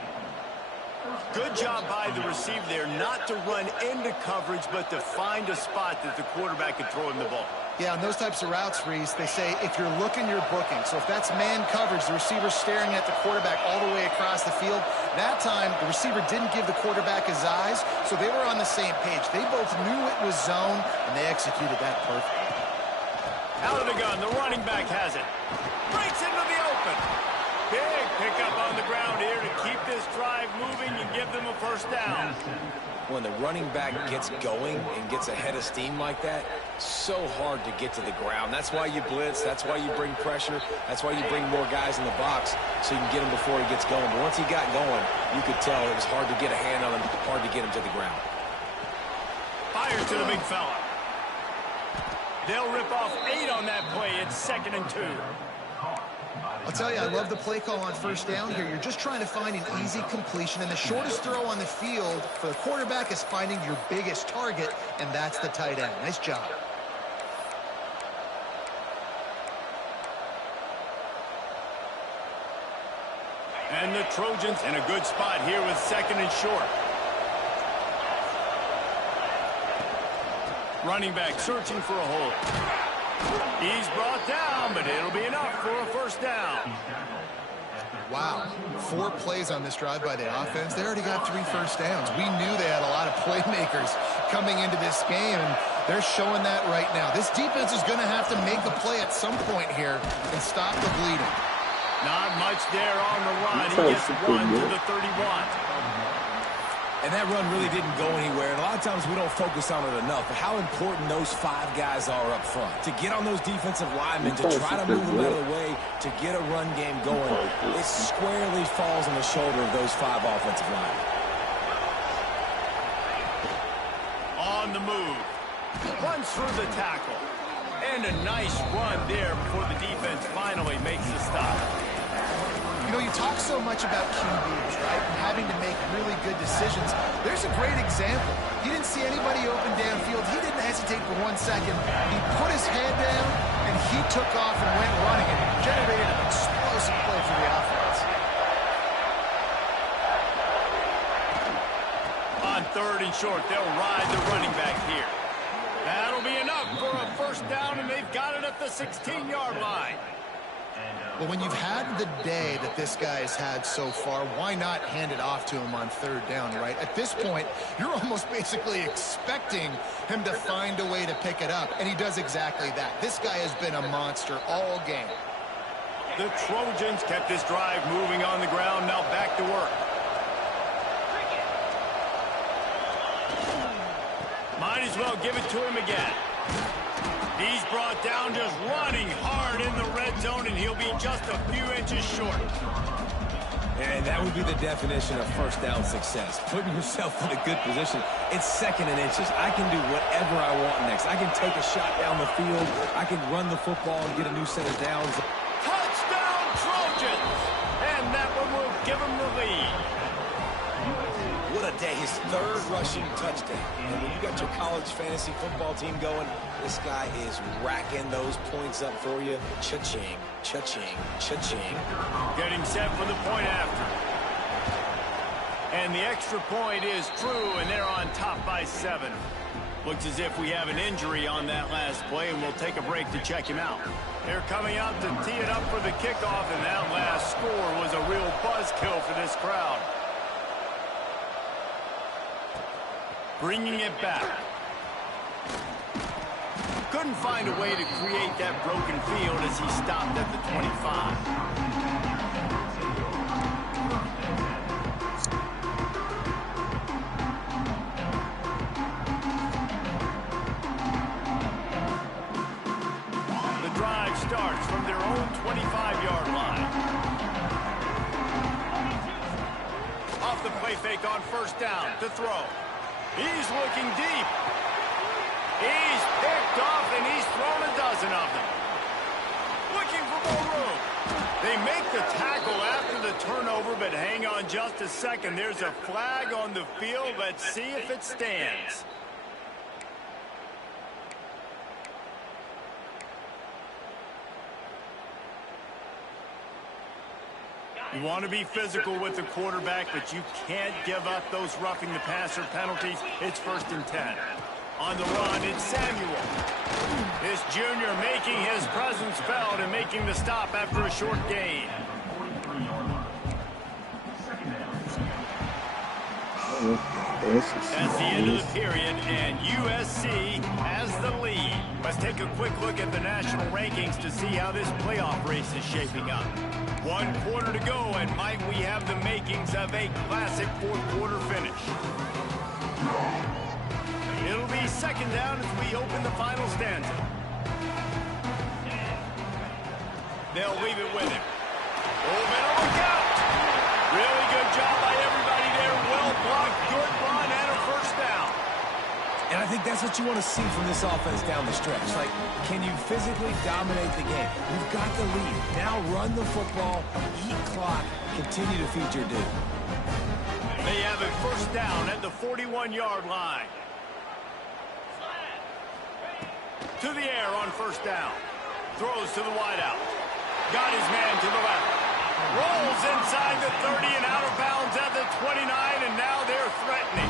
Good job by the receiver there, not to run into coverage, but to find a spot that the quarterback can throw him the ball. Yeah, on those types of routes, Reese, they say if you're looking, you're booking. So if that's man coverage, the receiver's staring at the quarterback all the way across the field. That time, the receiver didn't give the quarterback his eyes, so they were on the same page. They both knew it was zone, and they executed that perfectly. Out of the gun, the running back has it. Breaks into the open. Big pickup on the ground here to keep this drive moving and give them a first down. When the running back gets going and gets ahead of steam like that, so hard to get to the ground. That's why you blitz. That's why you bring pressure. That's why you bring more guys in the box so you can get him before he gets going. But once he got going, you could tell it was hard to get a hand on him, hard to get him to the ground. Fires to the big fella. They'll rip off 8 on that play. It's 2nd and 2. I'll tell you, I love the play call on first down here. You're just trying to find an easy completion, and the shortest throw on the field for the quarterback is finding your biggest target, and that's the tight end. Nice job. And the Trojans in a good spot here with 2nd and short. Running back searching for a hole. He's brought down, but it'll be enough for a first down. Wow, 4 plays on this drive by the offense. They already got 3 first downs. We knew they had a lot of playmakers coming into this game, and they're showing that right now. This defense is going to have to make a play at some point here and stop the bleeding. Not much there on the run. He gets 1 to the 31. And that run really didn't go anywhere. And a lot of times we don't focus on it enough. But how important those 5 guys are up front. To get on those defensive linemen, to try to move them out of the way, to get a run game going, it squarely falls on the shoulder of those 5 offensive linemen. On the move. Runs through the tackle. And a nice run there before the defense finally makes the stop. You know, you talk so much about QBs, right, and having to make really good decisions. There's a great example. He didn't see anybody open downfield. He didn't hesitate for 1 second. He put his head down, and he took off and went running, and generated an explosive play for the offense. On 3rd and short, they'll ride the running back here. That'll be enough for a first down, and they've got it at the 16-yard line. Well, when you've had the day that this guy has had so far, why not hand it off to him on 3rd down, right? At this point, you're almost basically expecting him to find a way to pick it up, and he does exactly that. This guy has been a monster all game. The Trojans kept this drive moving on the ground. Now back to work. Might as well give it to him again. He's brought down just running hard in the red zone, and he'll be just a few inches short. And that would be the definition of first down success. Putting yourself in a good position. It's 2nd and inches. I can do whatever I want next. I can take a shot down the field. I can run the football and get a new set of downs. Touchdown, Trojans! And that one will give him the lead. What a day. His 3rd rushing touchdown. And when you got your college fantasy football team going, this guy is racking those points up for you. Cha-ching, cha-ching, cha-ching. Getting set for the point after. And the extra point is true, and they're on top by 7. Looks as if we have an injury on that last play, and we'll take a break to check him out. They're coming out to tee it up for the kickoff, and that last score was a real buzzkill for this crowd. Bringing it back. Couldn't find a way to create that broken field as he stopped at the 25. The drive starts from their own 25-yard line. Off the play fake on first down to throw. He's looking deep. He's picked off, and he's thrown a dozen of them. Looking for more room. They make the tackle after the turnover, but hang on just a second. There's a flag on the field. Let's see if it stands. You want to be physical with the quarterback, but you can't give up those roughing the passer penalties. It's 1st and 10. On the run, it's Samuel. This junior making his presence felt and making the stop after a short gain. That's the end of the period, and USC has the lead. Let's take a quick look at the national rankings to see how this playoff race is shaping up. 1 quarter to go, and might we have the makings of a classic 4th quarter finish. It'll be 2nd down as we open the final stanza. They'll leave it with him. Oh, man, look out! Really good job by everybody there. Well blocked, good run, and a 1st down. And I think that's what you want to see from this offense down the stretch. Like, can you physically dominate the game? You've got the lead. Now run the football, eat clock, continue to feed your dude. They have a 1st down at the 41-yard line. To the air on 1st down. Throws to the wideout. Got his man to the left. Rolls inside the 30 and out of bounds at the 29, and now they're threatening.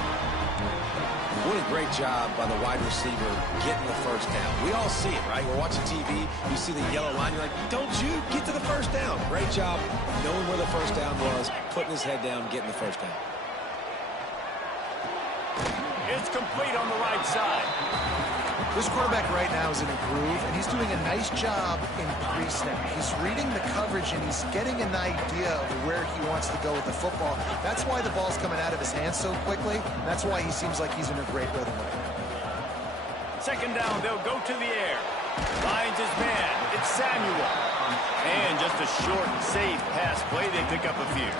What a great job by the wide receiver getting the 1st down. We all see it, right? We're watching TV. You see the yellow line. You're like, don't you get to the 1st down. Great job knowing where the 1st down was, putting his head down, getting the 1st down. It's complete on the right side. This quarterback right now is in a groove, and he's doing a nice job in pre-snap. He's reading the coverage, and he's getting an idea of where he wants to go with the football. That's why the ball's coming out of his hands so quickly. That's why he seems like he's in a great rhythm right now. 2nd down, they'll go to the air. Finds his man. It's Samuel. And just a short, safe pass play. They pick up a few.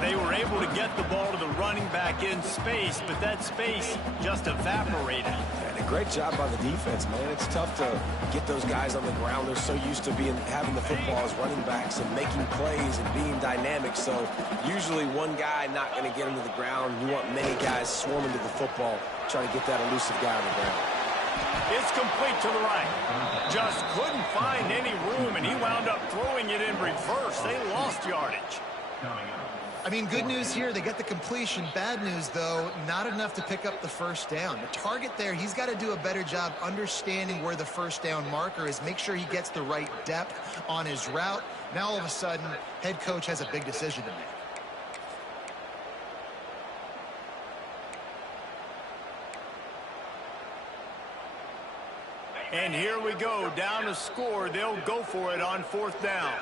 They were able to get the ball to the running back in space, but that space just evaporated. And a great job by the defense, man. It's tough to get those guys on the ground. They're so used to having the football as running backs and making plays and being dynamic. So usually one guy not going to get him to the ground. You want many guys swarming to the football, trying to get that elusive guy on the ground. It's complete to the right. Just couldn't find any room, and he wound up throwing it in reverse. They lost yardage. I mean, good news here, they get the completion. Bad news, though, not enough to pick up the 1st down. The target there, he's got to do a better job understanding where the 1st down marker is, make sure he gets the right depth on his route. Now, all of a sudden, head coach has a big decision to make. And here we go, down to score. They'll go for it on 4th down.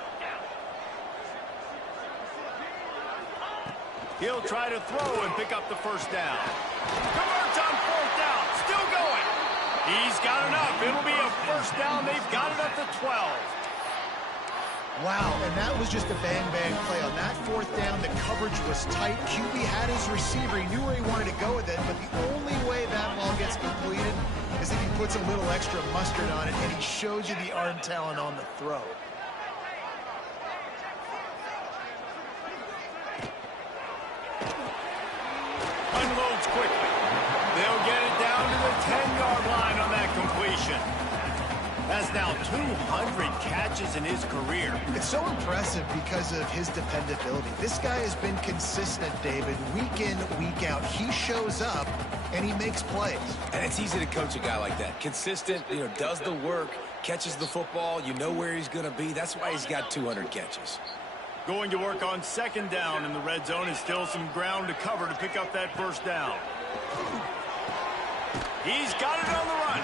He'll try to throw and pick up the 1st down. Converts on 4th down. Still going. He's got enough. It'll be a 1st down. They've got it up to 12. Wow, and that was just a bang-bang play. On that 4th down, the coverage was tight. QB had his receiver. He knew where he wanted to go with it, but the only way that ball gets completed is if he puts a little extra mustard on it, and he shows you the arm talent on the throw. Unloads quickly. They'll get it down to the 10-yard line on that completion. That's now 200 catches in his career. It's so impressive because of his dependability. This guy has been consistent, David, week in, week out. He shows up, and he makes plays. And it's easy to coach a guy like that. Consistent, does the work, catches the football, you know where he's going to be. That's why he's got 200 catches. Going to work on 2nd down in the red zone, and still some ground to cover to pick up that 1st down. He's got it on the run.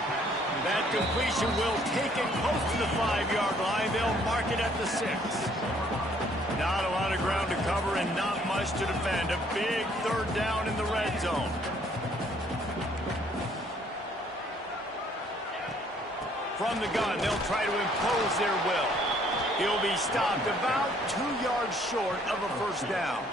That completion will take it close to the 5-yard line. They'll mark it at the 6. Not a lot of ground to cover and not much to defend. A big 3rd down in the red zone. From the gun, they'll try to impose their will. He'll be stopped about 2 yards short of a 1st down.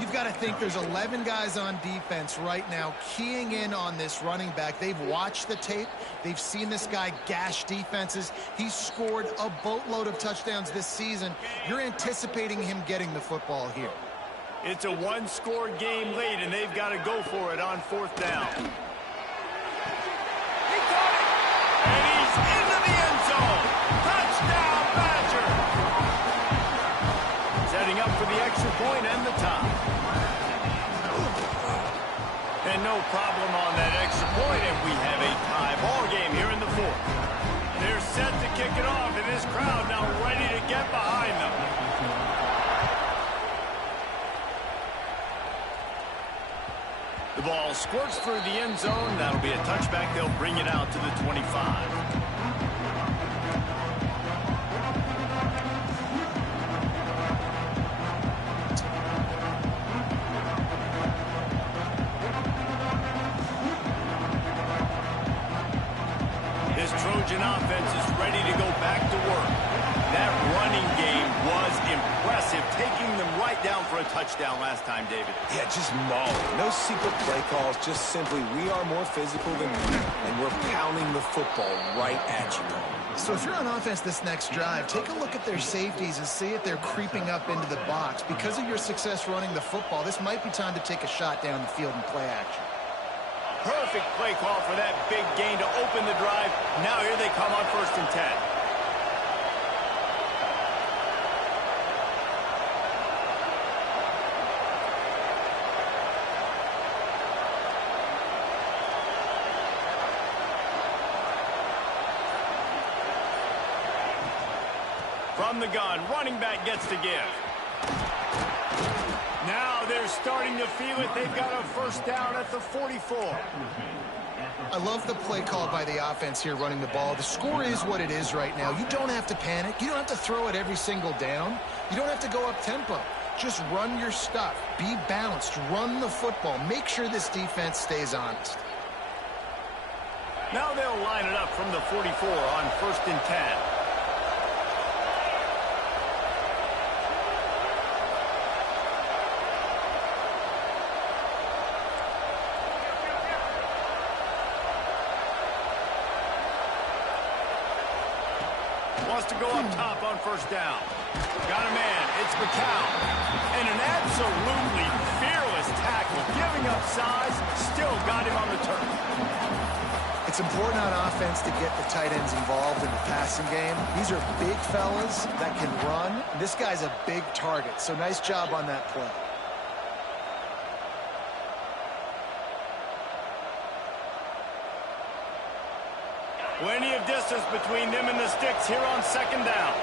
You've got to think there's 11 guys on defense right now keying in on this running back. They've watched the tape. They've seen this guy gash defenses. He's scored a boatload of touchdowns this season. You're anticipating him getting the football here. It's a one-score game late, and they've got to go for it on 4th down. He caught it! And he's into the end zone! Touchdown, Badger! Setting up for the extra point and the tie. And no problem on that extra point, and we have a tie ball game here in the 4th. They're set to kick it off, and this crowd now ready to get behind them. The ball squirts through the end zone. That'll be a touchback. They'll bring it out to the 25. This Trojan offense is ready to go back to work. That running game was impressive, taking them right down for a touchdown last time, David. Yeah, just mauling. No secret play calls, just simply we are more physical than you, and we're pounding the football right at you. So if you're on offense this next drive, take a look at their safeties and see if they're creeping up into the box. Because of your success running the football, this might be time to take a shot down the field and play action. Perfect play call for that big gain to open the drive. Now here they come on 1st and 10. From the gun, running back gets to give. Now they're starting to feel it. They've got a 1st down at the 44. I love the play call by the offense here running the ball. The score is what it is right now. You don't have to panic. You don't have to throw it every single down. You don't have to go up tempo. Just run your stuff. Be balanced. Run the football. Make sure this defense stays honest. Now they'll line it up from the 44 on 1st and 10. Wants to go up top on 1st down. Got a man. It's McCown. And an absolutely fearless tackle. Giving up size. Still got him on the turf. It's important on offense to get the tight ends involved in the passing game. These are big fellas that can run. This guy's a big target, so nice job on that play. Plenty of distance between them and the sticks here on 2nd down.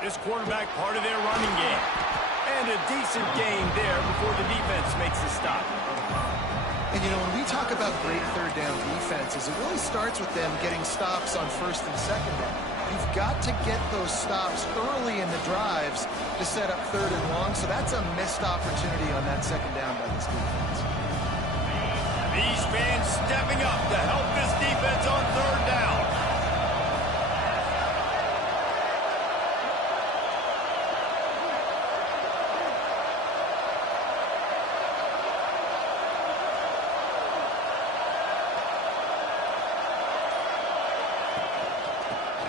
This quarterback part of their running game. And a decent gain there before the defense makes the stop. And, you know, when we talk about great 3rd down defenses, it really starts with them getting stops on 1st and 2nd down. You've got to get those stops early in the drives to set up 3rd and long, so that's a missed opportunity on that 2nd down by this defense. These fans stepping up to help this defense on 3rd down.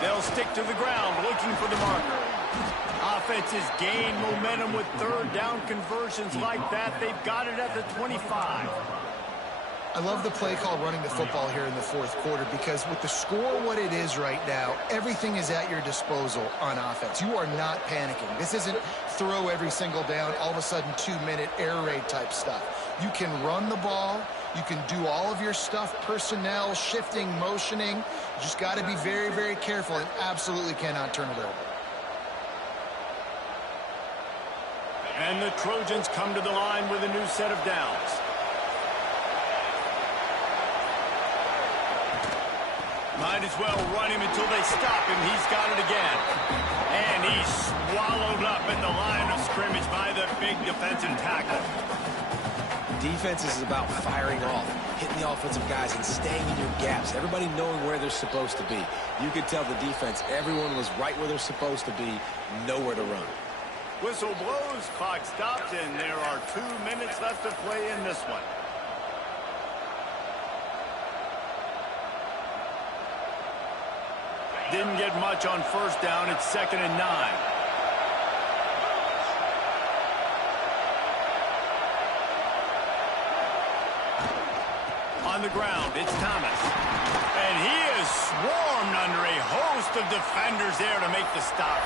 They'll stick to the ground looking for the marker. Offenses gain momentum with 3rd down conversions like that. They've got it at the 25. I love the play call running the football here in the 4th quarter because with the score what it is right now, everything is at your disposal on offense. You are not panicking. This isn't throw every single down, all of a sudden 2-minute air raid type stuff. You can run the ball. You can do all of your stuff, personnel, shifting, motioning. You just got to be very, very careful and absolutely cannot turn it over. And the Trojans come to the line with a new set of downs. Might as well run him until they stop him. He's got it again. And he swallowed scrimmage by the big defensive tackle. Defense is about firing off, hitting the offensive guys, and staying in your gaps. Everybody knowing where they're supposed to be. You could tell the defense, everyone was right where they're supposed to be, nowhere to run. Whistle blows, clock stops, and there are 2 minutes left to play in this one. Didn't get much on first down. It's 2nd and 9. On the ground, it's Thomas. And he is swarmed under a host of defenders there to make the stop.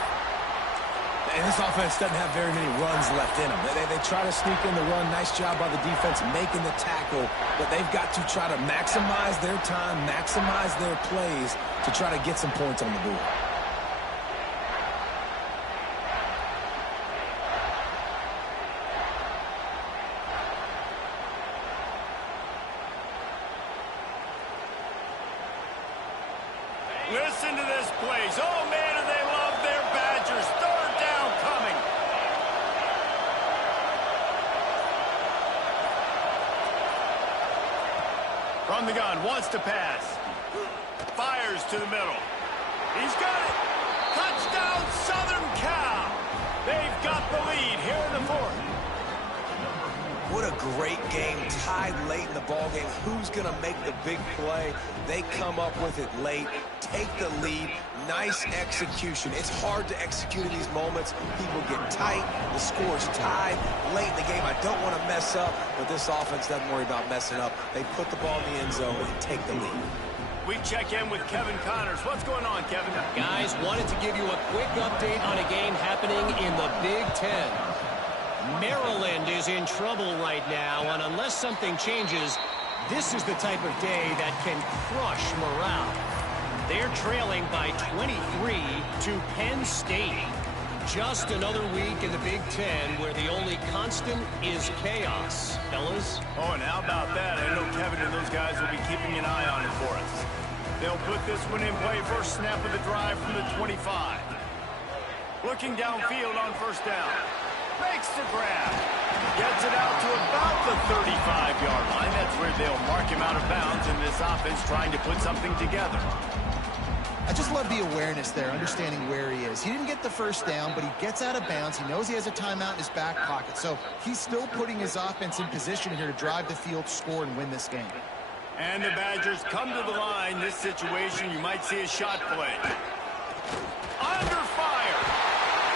And this offense doesn't have very many runs left in them. They try to sneak in the run. Nice job by the defense making the tackle. But they've got to try to maximize their time, maximize their plays to try to get some points on the board. Listen to this place. Oh, man, do they love their Badgers. Third down coming. From the gun, wants to pass. Fires to the middle. He's got it. Touchdown, Southern Cal. They've got the lead here in the fourth. What a great game, tied late in the ballgame. Who's going to make the big play? They come up with it late, take the lead. Nice execution. It's hard to execute in these moments. People get tight. The score's tied late in the game. I don't want to mess up, but this offense doesn't worry about messing up. They put the ball in the end zone and take the lead. We check in with Kevin Connors. What's going on, Kevin? Guys, wanted to give you a quick update on a game happening in the Big Ten. Maryland is in trouble right now, and unless something changes, this is the type of day that can crush morale. They're trailing by 23 to Penn State. Just another week in the Big Ten where the only constant is chaos. Fellas? Oh, and how about that? I know Kevin and those guys will be keeping an eye on it for us. They'll put this one in play first snap of the drive from the 25. Looking downfield on first down. Makes the grab. Gets it out to about the 35-yard line. That's where they'll mark him out of bounds in this offense trying to put something together. I just love the awareness there, understanding where he is. He didn't get the first down, but he gets out of bounds. He knows he has a timeout in his back pocket. So he's still putting his offense in position here to drive the field, score, and win this game. And the Badgers come to the line. This situation, you might see a shot play. Under fire.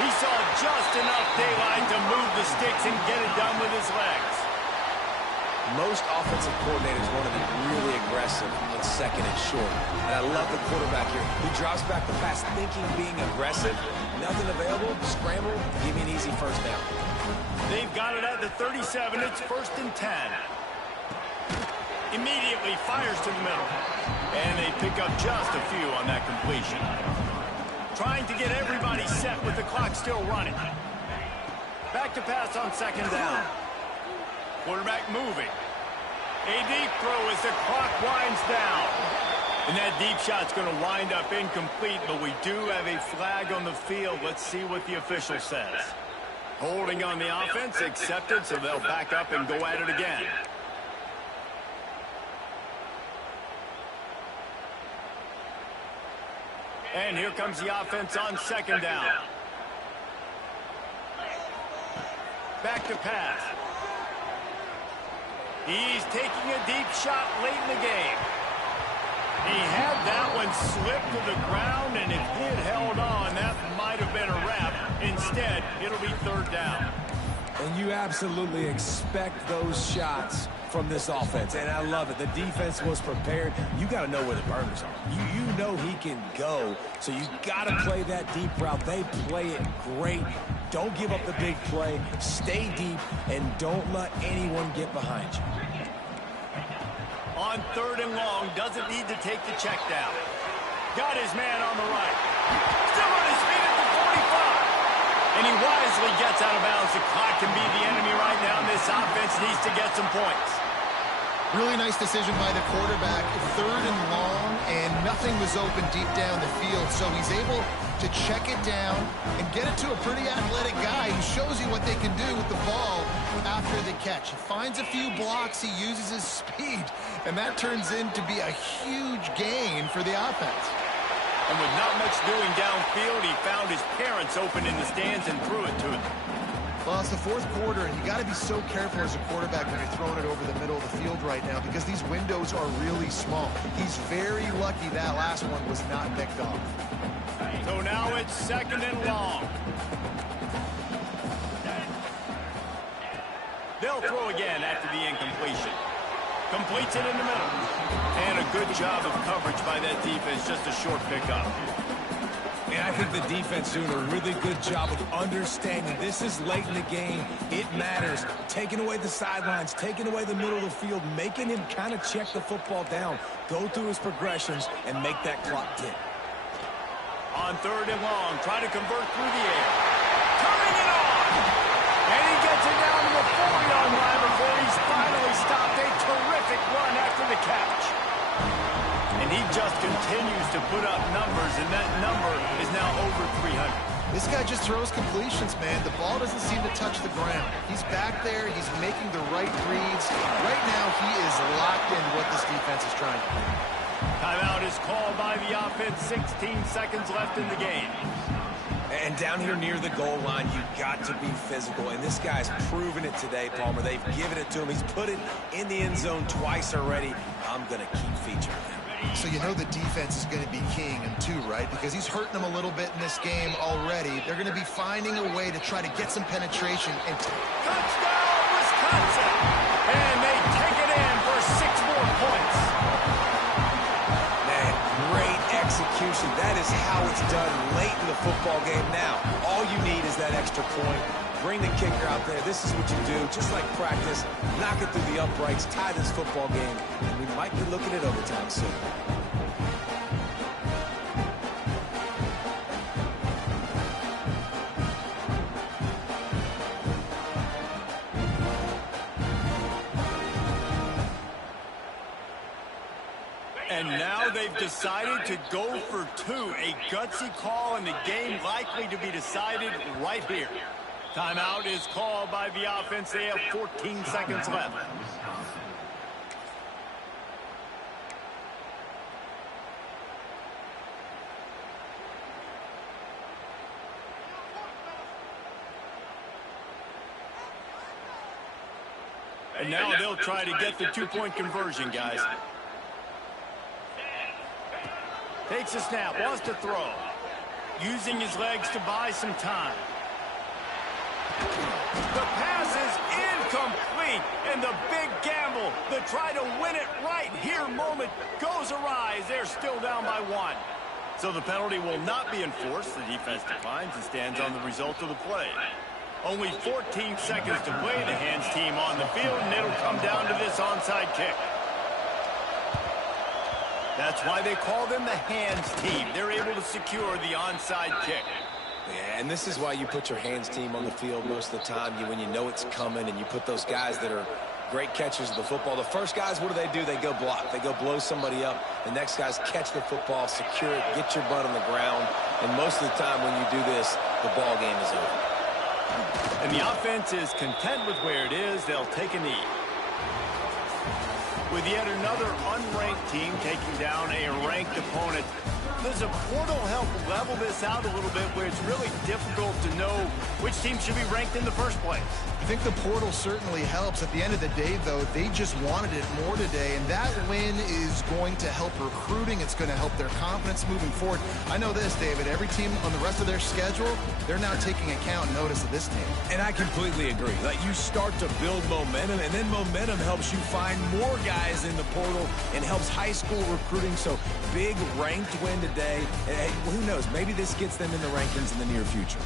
He saw just enough daylight to move the sticks and get it done with his legs. Most offensive coordinators want to be really aggressive on second and short. And I love the quarterback here. He drops back the pass thinking being aggressive. Nothing available, scramble, give me an easy first down. They've got it at the 37. It's 1st and 10. Immediately fires to the middle. And they pick up just a few on that completion. Trying to get everybody set with the clock still running. Back to pass on 2nd down. Quarterback moving. A deep throw as the clock winds down. And that deep shot's going to wind up incomplete, but we do have a flag on the field. Let's see what the official says. Holding on the offense, accepted, so they'll back up and go at it again. And here comes the offense on 2nd down. Back to pass. He's taking a deep shot late in the game. He had that one slip to the ground, and if he had held on, that might have been a wrap. Instead, it'll be 3rd down. And you absolutely expect those shots from this offense, and I love it. The defense was prepared. You got to know where the burners are. You know he can go, so you got to play that deep route. They play it great. Don't give up the big play. Stay deep, and don't let anyone get behind you. On 3rd and long, doesn't need to take the check down. Got his man on the right. Still on his feet at the 45. And he wisely gets out of bounds. The clock can be the enemy right now, and this offense needs to get some points. Really nice decision by the quarterback. 3rd and long, and nothing was open deep down the field. So he's able to check it down and get it to a pretty athletic guy who shows you what they can do with the ball after the catch. He finds a few blocks. He uses his speed, and that turns into be a huge gain for the offense. And with not much doing downfield, he found his parents open in the stands and threw it to them. Well, it's the 4th quarter, and you got to be so careful as a quarterback when you're throwing it over the middle of the field right now because these windows are really small. He's very lucky that last one was not picked off. So now it's 2nd and long. They'll throw again after the incompletion. Completes it in the middle. And a good job of coverage by that defense, just a short pickup. And I think the defense doing a really good job of understanding this is late in the game. It matters. Taking away the sidelines, taking away the middle of the field, making him kind of check the football down, go through his progressions, and make that clock tick. On 3rd and long, try to convert through the air. Turning it on! And he gets it down to the 4-yard line before he's finally stopped. A terrific run after the catch. And he just continues to put up numbers, and that number is now over 300. This guy just throws completions, man. The ball doesn't seem to touch the ground. He's back there. He's making the right reads. Right now, he is locked in what this defense is trying to do. Timeout is called by the offense. 16 seconds left in the game. And down here near the goal line, you've got to be physical. And this guy's proven it today, Palmer. They've given it to him. He's put it in the end zone twice already. I'm going to keep featuring him. So you know the defense is going to be keying him too, right? Because he's hurting them a little bit in this game already. They're going to be finding a way to try to get some penetration. And Touchdown, Wisconsin! And they take it in for 6 more points. Man, great execution. That is how it's done late in the football game. Now, all you need is that extra point. Bring the kicker out there. This is what you do. Just like practice, knock it through the uprights, tie this football game, and we might be looking at overtime soon. And now they've decided to go for 2. A gutsy call, and the game likely to be decided right here. Timeout is called by the offense. They have 14 seconds left. And now they'll try to get the 2-point conversion, guys. Takes a snap, wants to throw. Using his legs to buy some time. The pass is incomplete, and the big gamble, the try to win it right here moment goes awry as they're still down by 1. So the penalty will not be enforced. The defense declines and stands on the result of the play. Only 14 seconds to play. The hands team on the field, and it'll come down to this onside kick. That's why they call them the hands team. They're able to secure the onside kick. Yeah, and this is why you put your hands team on the field most of the time when you know it's coming, and you put those guys that are great catchers of the football. The first guys, what do? They go block. They go blow somebody up. The next guys catch the football, secure it, get your butt on the ground. And most of the time when you do this, the ball game is over. And the offense is content with where it is. They'll take a knee. With yet another unranked team taking down a ranked opponent, does a portal help level this out a little bit where it's really difficult to know which team should be ranked in the first place? I think the portal certainly helps. At the end of the day, though, they just wanted it more today, and that win is going to help recruiting. It's going to help their confidence moving forward. I know this, David. Every team on the rest of their schedule, they're now taking account and notice of this team. And I completely agree. Like, you start to build momentum, and then momentum helps you find more guys in the portal and helps high school recruiting. So big ranked win today. And who knows? Maybe this gets them in the rankings in the near future.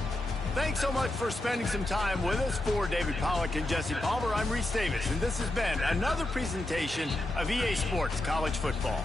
Thanks so much for spending some time with us. For David Pollack and Jesse Palmer, I'm Reese Davis, and this has been another presentation of EA Sports College Football.